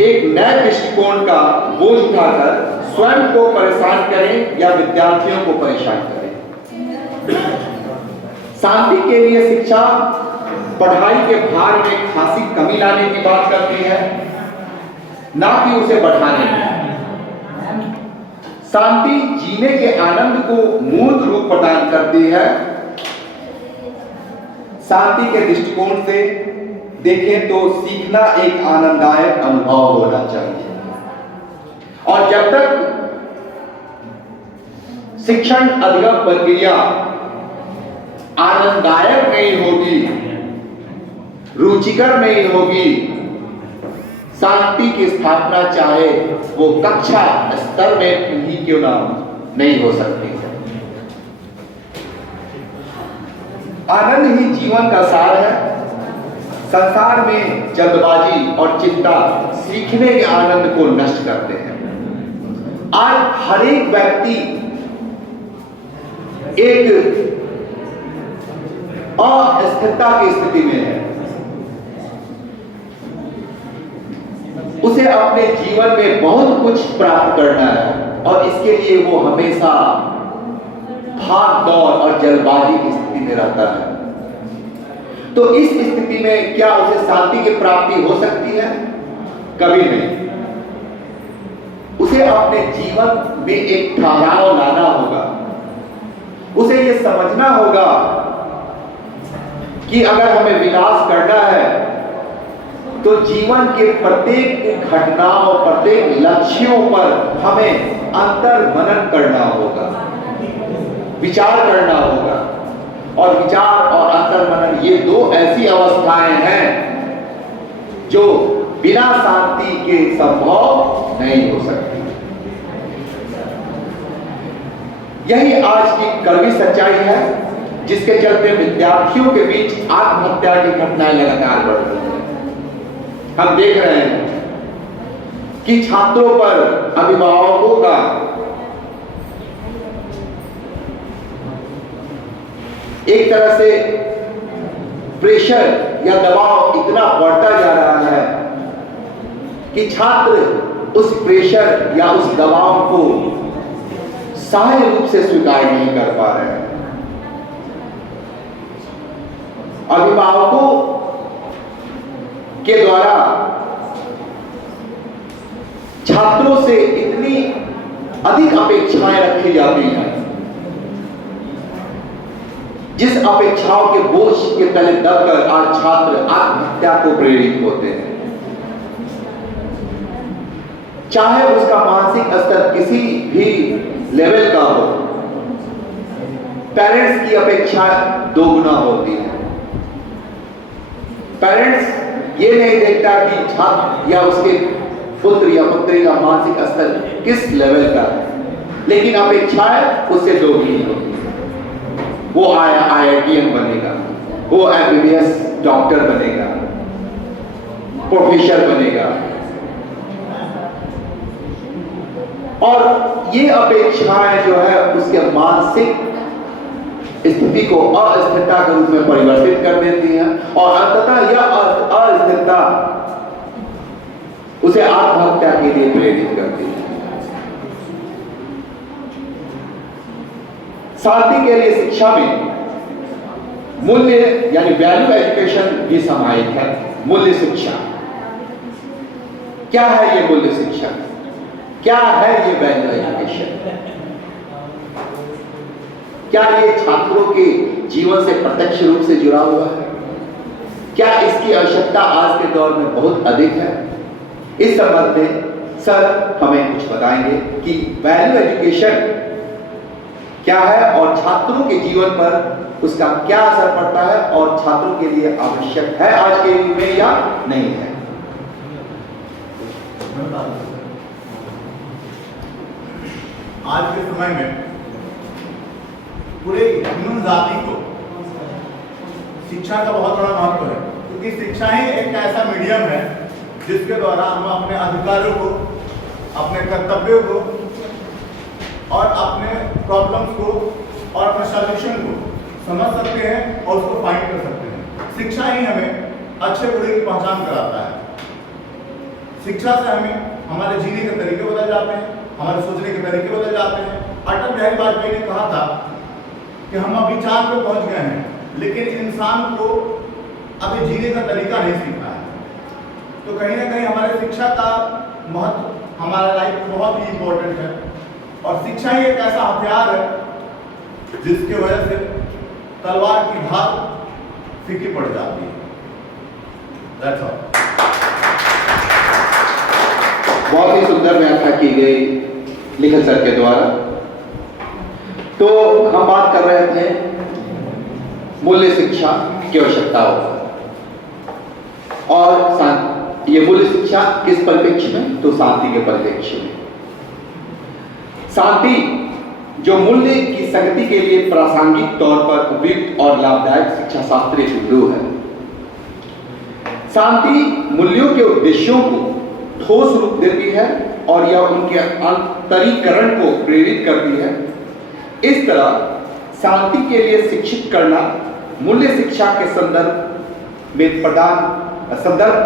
एक नए दृष्टिकोण का बोझ उठाकर स्वयं को परेशान करें या विद्यार्थियों को परेशान करें? शांति के लिए शिक्षा पढ़ाई के भार में खासी कमी लाने की बात करती है, ना कि उसे बढ़ाने की। शांति जीने के आनंद को मूर्त रूप प्रदान करती है। शांति के दृष्टिकोण से देखें तो सीखना एक आनंददायक अनुभव होना चाहिए, और जब तक शिक्षण अधिगम प्रक्रिया आनंददायक नहीं होगी, रुचिकर नहीं होगी, शांति की स्थापना चाहे वो कक्षा स्तर में ही क्यों ना नहीं हो सकती है। आनंद ही जीवन का सार है। संसार में जल्दबाजी और चिंता सीखने के आनंद को नष्ट करते हैं। आज हर एक व्यक्ति एक अस्थिरता की स्थिति में है। उसे अपने जीवन में बहुत कुछ प्राप्त करना है, और इसके लिए वो हमेशा भाग दौड़ और जल्दबाजी की स्थिति में रहता है। तो इस स्थिति में क्या उसे शांति की प्राप्ति हो सकती है? कभी नहीं। उसे अपने जीवन में एक ठहराव लाना होगा। उसे यह समझना होगा कि अगर हमें विकास करना है तो जीवन के प्रत्येक घटनाओं, प्रत्येक लक्ष्यों पर हमें अंतर मनन करना होगा, विचार करना होगा। और विचार और अंतर मनन ये दो ऐसी अवस्थाएं हैं जो बिना शांति के संभव नहीं हो सकती। यही आज की कड़वी सच्चाई है, जिसके चलते विद्यार्थियों के बीच आत्महत्या की घटनाएं लगातार बढ़ रही हैं। हम देख रहे हैं कि छात्रों पर अभिभावकों का एक तरह से प्रेशर या दबाव इतना बढ़ता जा रहा है कि छात्र उस प्रेशर या उस दबाव को सही रूप से स्वीकार नहीं कर पा रहे हैं। अभिभावकों के द्वारा छात्रों से इतनी अधिक अपेक्षाएं रखी जाती हैं, जिस अपेक्षाओं के बोझ के तले दबकर आज छात्र आत्महत्या को प्रेरित होते हैं। चाहे उसका मानसिक स्तर किसी भी लेवल का हो, पेरेंट्स की अपेक्षा दोगुना होती है। पेरेंट्स ये नहीं देखता कि छात्र या उसके पुत्र या पुत्री का मानसिक स्तर किस लेवल का है, लेकिन अपेक्षाएं उससे दोगुनी होती है। वो IITian बनेगा, वो MBBS डॉक्टर बनेगा, प्रोफेसर बनेगा, और ये अपेक्षाएं जो है उसके मानसिक स्थिति को अस्थिरता के रूप में परिवर्तित कर देती हैं, और अंततः यह अस्थिरता उसे आत्महत्या के लिए प्रेरित करती है। शांति के लिए शिक्षा में मूल्य यानी वैल्यू एजुकेशन भी समाहित है। मूल्य शिक्षा क्या है? ये मूल्य शिक्षा क्या है? ये वैल्यू एजुकेशन क्या ये छात्रों के जीवन से प्रत्यक्ष रूप से जुड़ा हुआ है? क्या इसकी आवश्यकता आज के दौर में बहुत अधिक है? इस संबंध में सर हमें कुछ बताएंगे कि वैल्यू एजुकेशन क्या है और छात्रों के जीवन पर उसका क्या असर पड़ता है, और छात्रों के लिए आवश्यक है आज के युग में या नहीं है। आज के समय में पूरे ह्यूमन जाति को शिक्षा का बहुत बड़ा महत्व है, क्योंकि शिक्षा ही एक ऐसा मीडियम है जिसके द्वारा हम अपने अधिकारों को, अपने कर्तव्यों को और अपने प्रॉब्लम्स को और अपने सॉल्यूशन को समझ सकते हैं और उसको फाइंड कर सकते हैं। शिक्षा ही हमें अच्छे बुरे की पहचान कराता है। शिक्षा से हमें हमारे जीने के तरीके बदल जाते हैं, हमारे सोचने के तरीके बदल जाते हैं। अटल बिहारी वाजपेयी ने कहा था कि हम अभी चांद पे पहुंच गए हैं, लेकिन इंसान को अभी जीने का तरीका नहीं सीखा है। तो कहीं ना कहीं हमारे शिक्षा का महत्व हमारे लाइफ में बहुत ही इम्पोर्टेंट है, और शिक्षा ही एक ऐसा हथियार है जिसकी वजह से तलवार की धार फीकी पड़ जाती है। That's all. बहुत ही सुंदर व्याख्या की गई लिखन सर के द्वारा। तो हम बात कर रहे थे मूल्य शिक्षा की आवश्यकताओं और ये मूल्य शिक्षा किस परिप्रेक्ष्य में, तो शांति के परिप्रेक्ष्य में। शांति जो मूल्य की संगति के लिए प्रासंगिक तौर पर उपयुक्त और लाभदायक शिक्षा शास्त्रीय बिंदु है। शांति मूल्यों के उद्देश्यों को ठोस रूप देती है और यह उनके अंतरीकरण को प्रेरित करती है। इस तरह शांति के लिए शिक्षित करना मूल्य शिक्षा के संदर्भ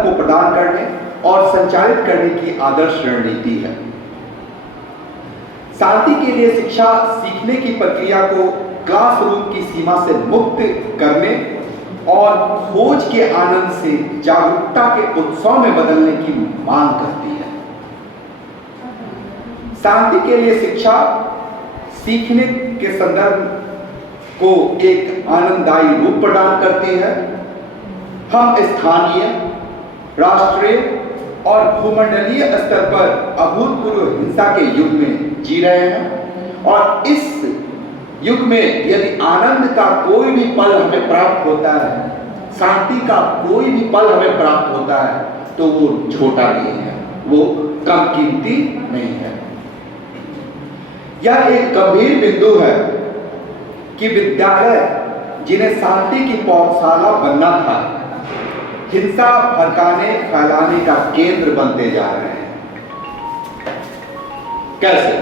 को प्रदान करने और संचालित करने की आदर्श रणनीति है। शांति के लिए शिक्षा सीखने की प्रक्रिया को क्लासरूम की सीमा से मुक्त करने और खोज के आनंद से जागरूकता के उत्सव में बदलने की मांग करती है। शांति के लिए शिक्षा सीखने के संदर्भ को एक आनंददायी रूप प्रदान करती है। हम स्थानीय, राष्ट्रीय और भूमंडलीय स्तर पर अभूतपूर्व हिंसा के युग में जी रहे हैं, और इस युग में यदि आनंद का कोई भी पल हमें प्राप्त होता है, शांति का कोई भी पल हमें प्राप्त होता है, तो वो छोटा नहीं है, वो कम कीमती नहीं है। यह एक गंभीर बिंदु है कि विद्यालय जिन्हें शांति की पौधशाला बनना था, हिंसा भड़काने फैलाने का केंद्र बनते जा रहे हैं। कैसे?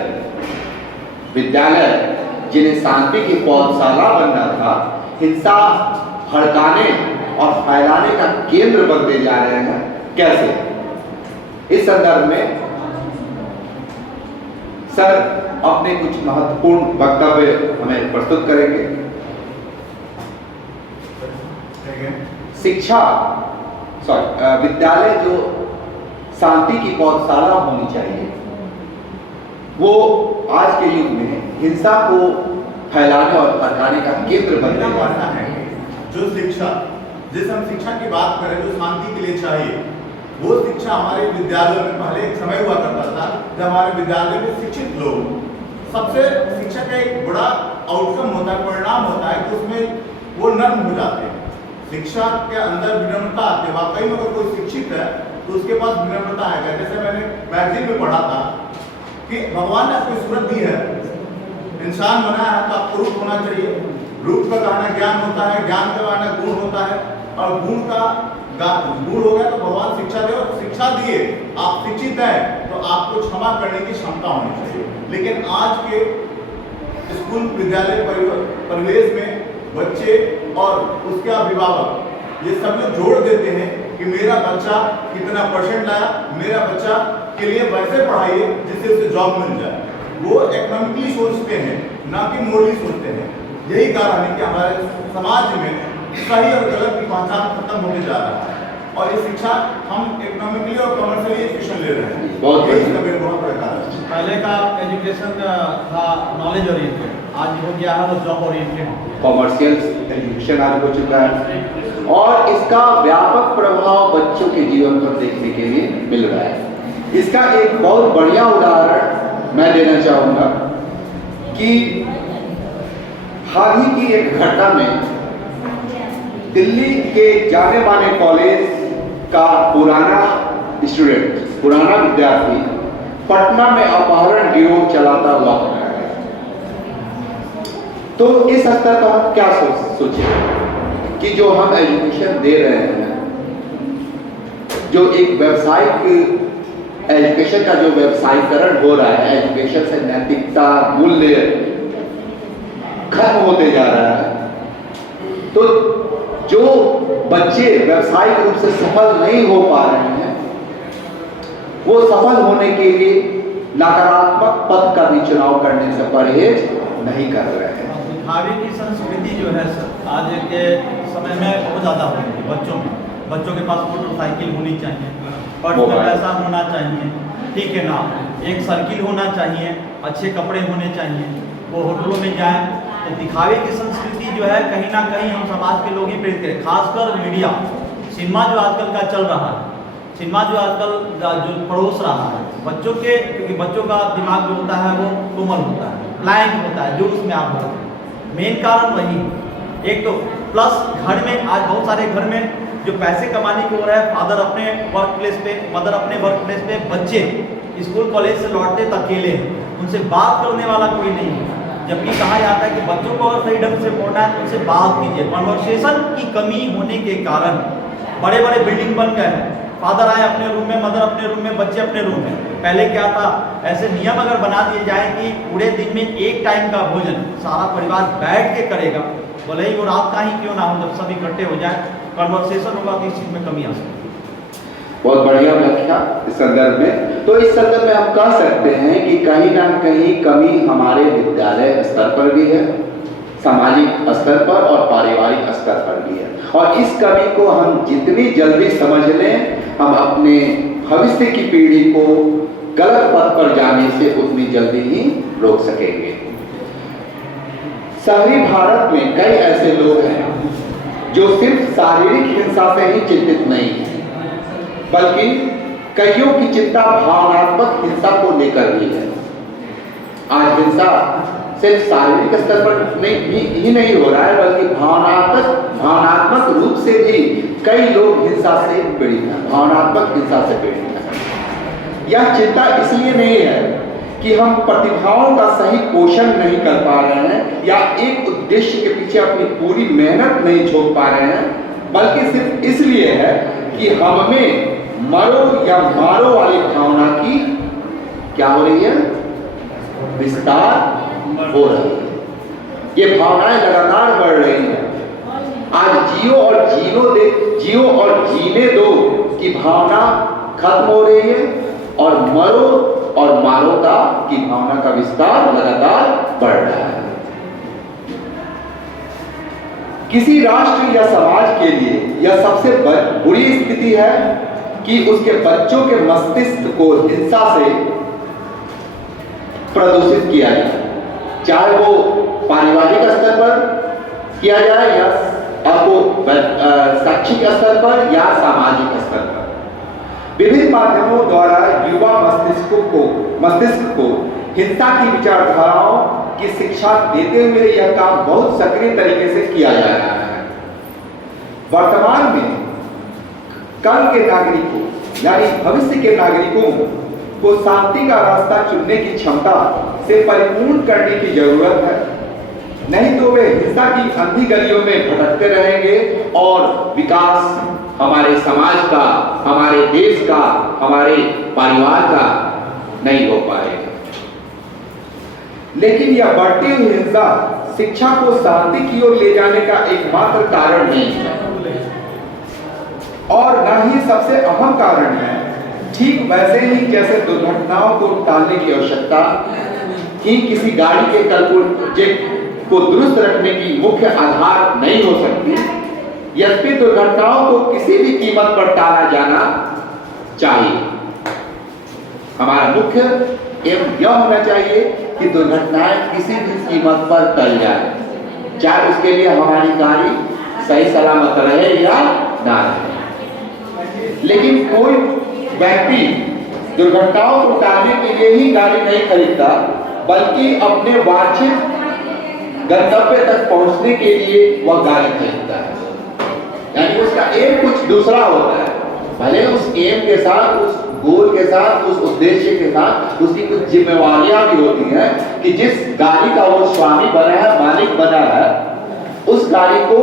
विद्यालय जिन्हें शांति की पौधशाला बनना था, हिंसा भड़काने और फैलाने का केंद्र बनते जा रहे हैं। कैसे? इस संदर्भ में सर अपने कुछ महत्वपूर्ण वक्तव्य हमें प्रस्तुत करेंगे। शिक्षा विद्यालय जो शांति की पौधशाला होनी चाहिए, वो आज के युग में हिंसा को फैलाने और भड़काने का केंद्र बनने वाला है। जो शिक्षा, जिस हम शिक्षा की बात करें, जो शांति के लिए चाहिए, वो शिक्षा हमारे विद्यालयों में पहले एक समय हुआ करता था जब हमारे विद्यालय में शिक्षित लोग, सबसे शिक्षा का एक बड़ा आउटकम होता है, परिणाम होता है कि उसमें वो नर्म हो जाते हैं। शिक्षा के अंदर विनम्रता आती है। वाकई में अगर कोई शिक्षित है तो उसके पास विनम्रता आएगा। जैसे मैंने मैगजीन में पढ़ा था कि भगवान ने आपको सूरत दी है, इंसान बनाया है, तो आपको रूप होना चाहिए। रूप का कहना ज्ञान होता है, ज्ञान का कहना गुण होता है, और गुण हो गया तो भगवान शिक्षा दे, और शिक्षा दिए, आप शिक्षित हैं तो आपको क्षमा करने की क्षमता होनी चाहिए। लेकिन आज के स्कूल विद्यालय परिवेश में बच्चे और उसके अभिभावक ये सब लोग जोड़ देते हैं कि मेरा बच्चा कितना परसेंट लाया, मेरा बच्चा के लिए वैसे पढ़ाइए जिससे उसे जॉब मिल जाए। वो इकोनॉमिकली सोचते हैं, ना कि मोरली सोचते हैं। यही कारण है कि हमारे समाज में सही और गलत की पहचान खत्म होने जा रहा है, और ये शिक्षा हम इकोनॉमिकली और कमर्शियली एजुकेशन ले रहे हैं। बहुत बड़ा कारण है। पहले का एजुकेशन था नॉलेज ओरिएंटेड, आज हो गया है वो जॉब ओरिएंटेड, कॉमर्शियल एजुकेशन आज हो चुका है, और इसका व्यापक प्रभाव बच्चों के जीवन पर देखने के लिए मिल रहा है। इसका एक बहुत बढ़िया उदाहरण मैं देना चाहूँगा कि हाल ही की एक घटना में दिल्ली के जाने माने कॉलेज का पुराना विद्यार्थी पटना में अपहरण गिरोह चलाता हुआ तो इस स्तर पर हम क्या सोचें कि जो हम एजुकेशन दे रहे हैं, जो एक व्यावसायिक एजुकेशन का जो व्यवसायीकरण हो रहा है, एजुकेशन से नैतिकता मूल्य खत्म होते जा रहा है, तो जो बच्चे व्यावसायिक रूप से सफल नहीं हो पा रहे हैं, वो सफल होने के लिए नकारात्मक पथ का भी चुनाव करने से परहेज नहीं कर रहे हैं। दिखावे की संस्कृति जो है सर, आज के समय में बहुत ज़्यादा हो रही है। बच्चों के पास मोटरसाइकिल होनी चाहिए, पर्स में पैसा होना चाहिए, ठीक है ना, एक साइकिल होना चाहिए, अच्छे कपड़े होने चाहिए, वो होटलों में जाएं। तो दिखावे की संस्कृति जो है कहीं ना कहीं हम समाज के लोग ही प्रेरित करें, खासकर मीडिया, सिनेमा जो आजकल का चल रहा है, सिनेमा जो आजकल जो परोस रहा है बच्चों के, क्योंकि बच्चों का दिमाग जो होता है वो कोमल होता है, ब्लैंक होता है, जो उसमें आप होते हैं। मेन कारण वही एक तो प्लस घर में आज बहुत सारे घर में जो पैसे कमाने की ओर है, फादर अपने वर्क प्लेस पे, मदर अपने वर्क प्लेस पे, बच्चे स्कूल कॉलेज से लौटते तक अकेले हैं, उनसे बात करने वाला कोई नहीं है। जबकि कहा जाता है कि बच्चों को अगर सही ढंग से पढ़ना है तो उनसे बात कीजिए। कन्वर्सेशन की कमी होने के कारण बड़े बड़े बिल्डिंग बन गए हैं, फादर आए अपने रूम में, मदर अपने रूम में, बच्चे अपने रूम में। पहले क्या था, ऐसे नियम अगर बना दिए जाए कि पूरे दिन में एक टाइम का भोजन सारा परिवार बैठ के करेगा, भले ही वो रात का ही क्यों ना हो, जब सब इकट्ठे हो जाए, कन्वर्सेशन होगा तो इस चीज़ में कमी आ सकती है। बहुत बढ़िया व्याख्या इस संदर्भ में। तो इस संदर्भ में हम कह सकते हैं कि कहीं ना कहीं कमी हमारे विद्यालय स्तर पर भी है, सामाजिक स्तर पर और पारिवारिक स्तर पर भी है, और इस कमी को हम जितनी जल्दी समझ लें, हम अपने भविष्य की पीढ़ी को गलत पथ पर जाने से उतनी जल्दी ही रोक सकेंगे। शहरी भारत में कई ऐसे लोग हैं जो सिर्फ शारीरिक हिंसा से ही चिंतित नहीं है, बल्कि कईयों की चिंता भावनात्मक हिंसा को लेकर भी है। आज हिंसा सिर्फ शारीरिक स्तर पर ही नहीं हो रहा है, बल्कि भावनात्मक रूप से भी कई लोग हिंसा से पीड़ित हैं, भावनात्मक हिंसा से पीड़ित हैं। यह चिंता इसलिए नहीं है कि हम प्रतिभाओं का सही पोषण नहीं कर पा रहे हैं या एक उद्देश्य के पीछे अपनी पूरी मेहनत नहीं झोंक पा रहे हैं, बल्कि सिर्फ इसलिए है कि हमें मरो या मारो वाली भावना की क्या हो रही है, विस्तार हो रही है। ये भावनाएं लगातार बढ़ रही हैं। आज जियो और जीने दो की भावना खत्म हो रही है, और मरो और मारो की भावना का विस्तार लगातार बढ़ रहा है। किसी राष्ट्र या समाज के लिए यह सबसे बुरी स्थिति है कि उसके बच्चों के मस्तिष्क को हिंसा से प्रदूषित किया जाए, चाहे वो पारिवारिक स्तर पर किया जाए या आपको शैक्षिक स्तर पर या सामाजिक स्तर पर। विभिन्न माध्यमों द्वारा युवा मस्तिष्क को हिंसा की विचारधाराओं की शिक्षा देते हुए यह काम बहुत सक्रिय तरीके से किया जा रहा है। वर्तमान में कल के नागरिकों यानी भविष्य के नागरिकों को शांति का रास्ता चुनने की क्षमता से परिपूर्ण करने की जरूरत है, नहीं तो वे हिंसा की अंधी गलियों में भटकते रहेंगे और विकास हमारे समाज का, हमारे देश का, हमारे परिवार का नहीं हो पाएगा। लेकिन यह बढ़ती हुई हिंसा शिक्षा को शांति की ओर ले जाने का एकमात्र कारण नहीं है, और न ही सबसे अहम कारण है। ठीक वैसे ही जैसे दुर्घटनाओं को टालने की आवश्यकता ही किसी गाड़ी के को दुरुस्त रखने की मुख्य आधार नहीं हो सकती, यद्यपि दुर्घटनाओं को किसी भी कीमत पर टाला जाना चाहिए। हमारा मुख्य एम यह होना चाहिए कि दुर्घटनाएं किसी भी कीमत पर टल जाए, चाहे उसके लिए हमारी गाड़ी सही सलामत रहे या ना रहे। लेकिन कोई व्यक्ति दुर्घटनाओं को टालने के लिए ही गाड़ी नहीं खरीदता, बल्कि अपने वांछित गंतव्य तक पहुंचने के लिए वह गाड़ी खरीदता है। यानी उसका एम कुछ दूसरा होता है, भले उस एम के साथ उस गोल के साथ, उस उद्देश्य के साथ उसकी कुछ जिम्मेवारियां भी होती हैं कि जिस गाड़ी का वो स्वामी बना है, मालिक बना है, उस गाड़ी को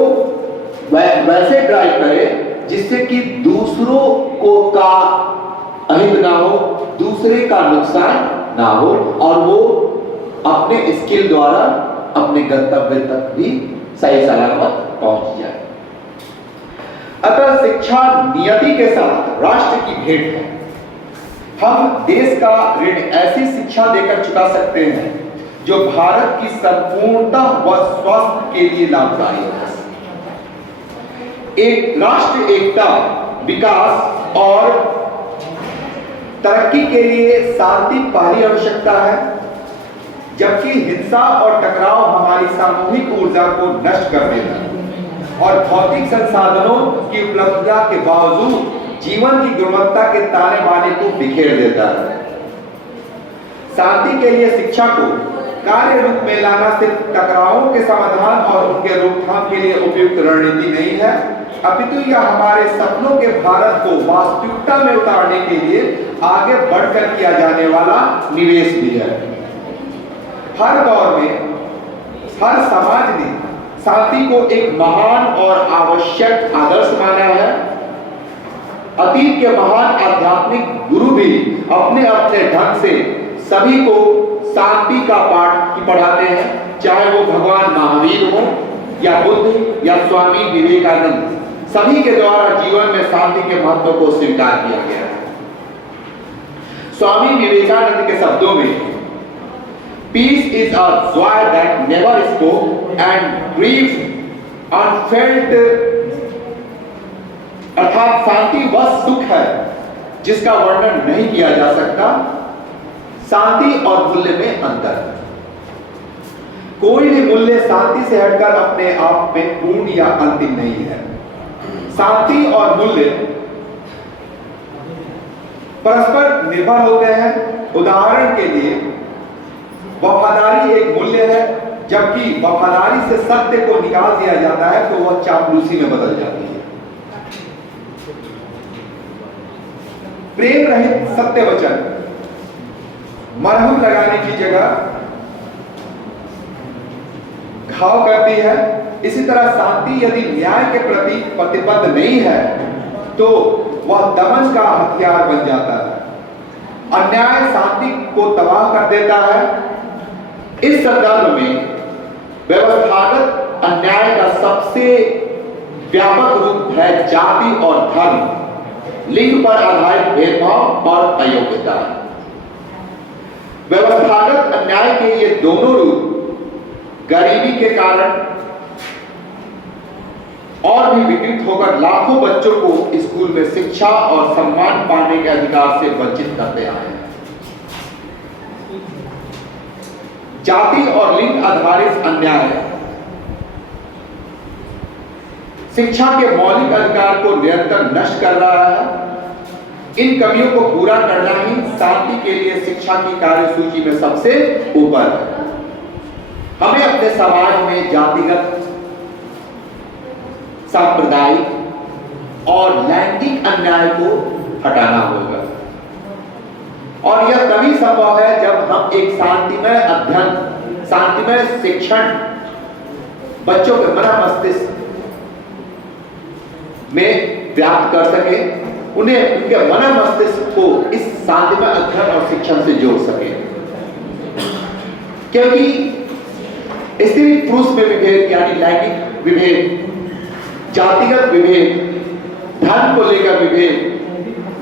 वैसे ड्राइव करे जिससे कि दूसरों को का अहित ना हो, दूसरे का नुकसान ना हो और वो अपने स्किल द्वारा अपने गंतव्य तक भी सही सलामत पहुंच जाए। अतः शिक्षा नियति के साथ राष्ट्र की भेंट है। हम देश का ऋण ऐसी शिक्षा देकर चुका सकते हैं जो भारत की संपूर्णता व स्वास्थ्य के लिए लाभदायी है। एक राष्ट्र एकता, विकास और तरक्की के लिए शांति पहली आवश्यकता है, जबकि हिंसा और टकराव हमारी सामूहिक ऊर्जा को नष्ट कर देता है और भौतिक संसाधनों की उपलब्धता के बावजूद जीवन की गुणवत्ता के ताने बाने को बिखेर देता है। शांति के लिए शिक्षा को कार्य रूप में लाना सिर्फ टकरावों के समाधान और उनके रोकथाम के लिए उपयुक्त रणनीति नहीं है, अपितु यह हमारे सपनों के भारत को वास्तविकता में उतारने के लिए आगे बढ़कर किया जाने वाला निवेश भी है। हर दौर में हर समाज ने शांति को एक महान और आवश्यक आदर्श माना है। अतीत के महान आध्यात्मिक गुरु भी अपने अपने ढंग से सभी को शांति का पाठ पढ़ाते हैं, चाहे वो भगवान महावीर हो या बुद्ध या स्वामी विवेकानंद, सभी के द्वारा जीवन में शांति के महत्व को स्वीकार किया गया है। स्वामी विवेकानंद के शब्दों में Peace is a joy that never spoke and grief unfelt, अर्थात शांति वह सुख है जिसका वर्णन नहीं किया जा सकता। शांति और मूल्य में अंतर है। कोई भी मूल्य शांति से हटकर अपने आप में पूर्ण या अंतिम नहीं है। शांति और मूल्य परस्पर निर्भर होते हैं। उदाहरण के लिए वफादारी एक मूल्य है, जबकि वफादारी से सत्य को निकाल दिया जाता है तो वह चापलूसी में बदल जाती है। प्रेम रहित सत्य वचन मरहम लगाने की जगह घाव करती है। इसी तरह शांति यदि न्याय के प्रति प्रतिबद्ध नहीं है तो वह दमन का हथियार बन जाता है। अन्याय शांति को तबाह कर देता है। इस संदर्भ में व्यवस्थागत अन्याय का सबसे व्यापक रूप है जाति और धर्म, लिंग पर आधारित भेदभाव और अयोग्यता। व्यवस्थागत अन्याय के ये दोनों रूप गरीबी के कारण और भी विकृत होकर लाखों बच्चों को स्कूल में शिक्षा और सम्मान पाने के अधिकार से वंचित करते आए हैं। जाति और लिंग आधारित अन्याय शिक्षा के मौलिक अधिकार को निरंतर नष्ट कर रहा है। इन कमियों को पूरा करना ही शांति के लिए शिक्षा की कार्यसूची में सबसे ऊपर है। हमें अपने समाज में जातिगत, सांप्रदायिक और लैंगिक अन्याय को हटाना होगा और यह तभी संभव है जब हम एक शांतिमय अध्ययन, शांतिमय शिक्षण बच्चों के मन मस्तिष्क में व्याप्त कर सके, उन्हें उनके मन मस्तिष्क को इस शांतिमय अध्ययन और शिक्षण से जोड़ सके। क्योंकि स्त्री पुरुष में विभेद यानी लैंगिक विभेद, जातिगत विभेद, धर्म को लेकर विभेद,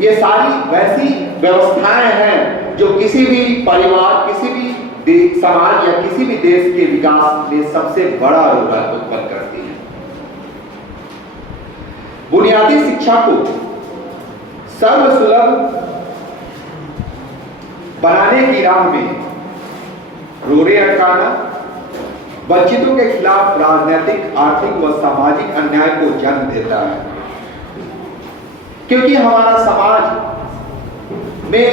ये सारी वैसी व्यवस्थाएं हैं जो किसी भी परिवार, किसी भी समाज या किसी भी देश के विकास में सबसे बड़ा रोग उत्पन्न करती है। बुनियादी शिक्षा को सर्वसुलभ बनाने की राह में रोड़े अटकाना वंचितों के खिलाफ राजनीतिक, आर्थिक व सामाजिक अन्याय को जन्म देता है। क्योंकि हमारा समाज में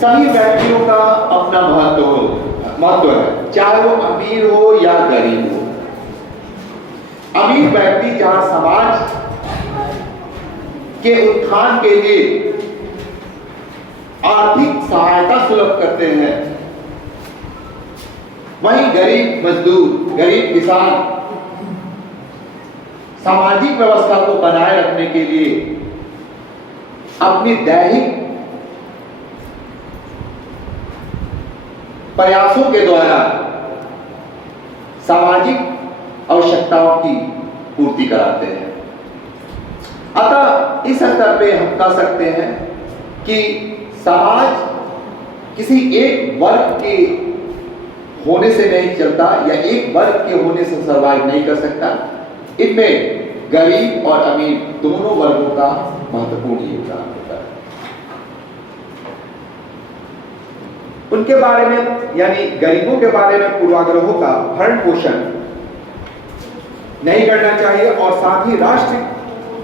सभी व्यक्तियों का अपना महत्व है, चाहे वो अमीर हो या गरीब हो। अमीर व्यक्ति जहां समाज के उत्थान के लिए आर्थिक सहायता सुलभ करते हैं। वहीं गरीब मजदूर, गरीब किसान सामाजिक व्यवस्था को बनाए रखने के लिए अपनी दैनिक प्रयासों के द्वारा सामाजिक आवश्यकताओं की पूर्ति कराते हैं। अतः इस स्तर पे हम कह सकते हैं कि समाज किसी एक वर्ग के होने से नहीं चलता या एक वर्ग के होने से सर्वाइव नहीं कर सकता। इनमें गरीब और अमीर दोनों वर्गों का महत्वपूर्ण योगदान होता है। उनके बारे में यानी गरीबों के बारे में पूर्वाग्रहों का भरण पोषण नहीं करना चाहिए और साथ ही राष्ट्र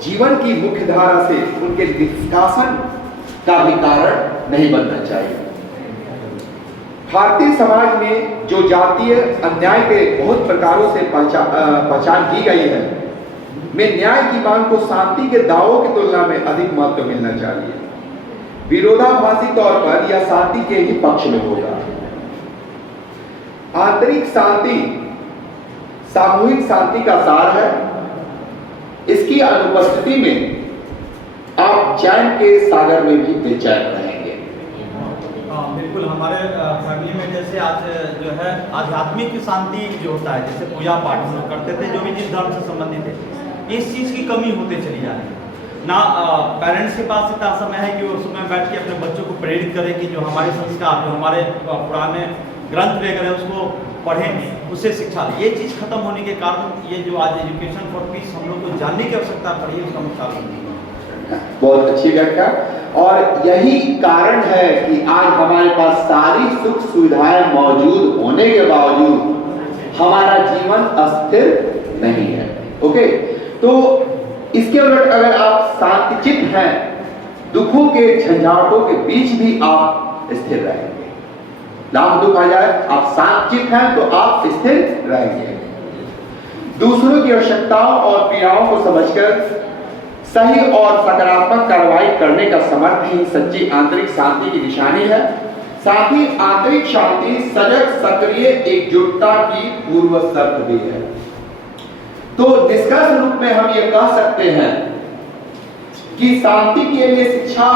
जीवन की मुख्य धारा से उनके निष्कासन का भी कारण नहीं बनना चाहिए। भारतीय समाज में जो जातीय अन्याय के बहुत प्रकारों से पहचान की गई है, में न्याय की मांग को शांति के दावों की तुलना में अधिक महत्व मिलना चाहिए। विरोधाभासी तौर पर यह शांति के ही पक्ष में होगा। आंतरिक शांति सामूहिक शांति का सार है। इसकी अनुपस्थिति में आप चैन के सागर में भी बेचैन रहेंगे। बिल्कुल, हमारे फैमिली में जैसे आज जो है आध्यात्मिक शांति जो होता है, जैसे पूजा पाठ हम लोग करते थे, जो भी जिस धर्म से संबंधित है, इस चीज़ की कमी होते चली जा रही है ना। पेरेंट्स के पास इतना समय है कि वो सुबह बैठ के अपने बच्चों को प्रेरित करें कि जो हमारे संस्कार, जो हमारे पुराने ग्रंथ वगैरह उसको पढ़ें, उससे शिक्षा लें। ये चीज़ खत्म होने के कारण ये जो आज एजुकेशन फॉर पीस हम लोग को जानने की आवश्यकता पड़ी है, उसका मुख्य कारण। बहुत अच्छी व्याख्या। और यही कारण है कि आज हमारे पास सारी सुख सुविधाएं मौजूद होने के बावजूद हमारा जीवन अस्थिर नहीं है। ओके, तो इसके उलट अगर आप शांतचित्त हैं, दुखों के झंझाटों के बीच भी आप स्थिर रहेंगे। लाख दुख आ जाए, आप शांतचित्त हैं तो आप स्थिर रहेंगे। दूसरों की आवश्यकताओं और पीड़ाओं को समझकर सही और सकारात्मक कार्रवाई करने का समर्थ ही सच्ची आंतरिक शांति की निशानी है। साथ ही आंतरिक शांति सजग सक्रिय एकजुटता की पूर्व शर्त भी है। तो निष्कर्ष रूप में हम ये कह सकते हैं कि शांति के लिए शिक्षा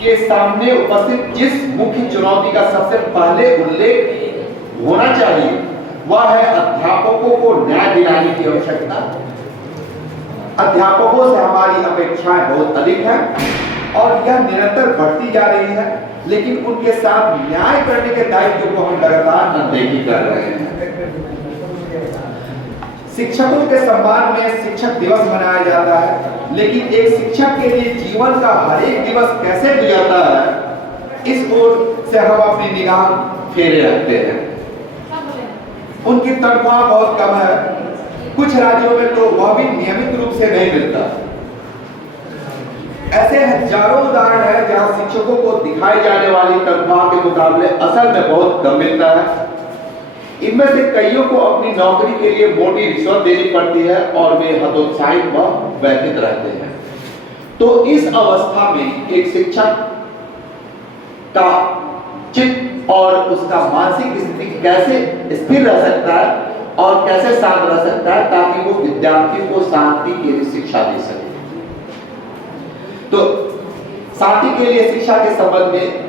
के सामने उपस्थित जिस मुख्य चुनौती का सबसे पहले उल्लेख होना चाहिए वह है अध्यापकों को न्याय दिलाने की आवश्यकता। अध्यापकों से हमारी अपेक्षाएं बहुत अधिक हैं और यह निरंतर बढ़ती जा रही है, लेकिन उनके साथ न्याय करने के दायित्व को हम लगातार अनदेखी कर रहे हैं। शिक्षकों के सम्मान में शिक्षक दिवस मनाया जाता है, लेकिन एक शिक्षक के लिए जीवन का हर एक दिवस कैसे गुजरता है, इस ओर से हम अपनी निगाह फेरे रखते हैं। उनकी तनख्वाह बहुत कम है, कुछ राज्यों में तो वह भी नियमित रूप से नहीं मिलता। ऐसे हजारों उदाहरण हैं जहां शिक्षकों को दिखाई जाने वाली तनख्वाह के मुकाबले असल में बहुत कम मिलता है। इनमें से कईयों को अपनी नौकरी के लिए मोटी रिश्वत देनी पड़ती है और वे हतोत्साहित व व्यथित रहते हैं। तो इस अवस्था में एक शिक्षक का चित्त और उसका मानसिक स्थिति कैसे स्थिर रह सकता है और कैसे शांत रह सकता है ताकि वो विद्यार्थियों को शांति के लिए शिक्षा दे सके। तो शांति के लिए शिक्षा के संबंध में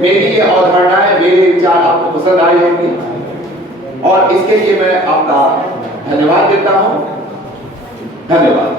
मेरी ये अवधारणाएं, मेरे विचार आपको पसंद आए होंगे और इसके लिए मैं आपका धन्यवाद देता हूं। धन्यवाद।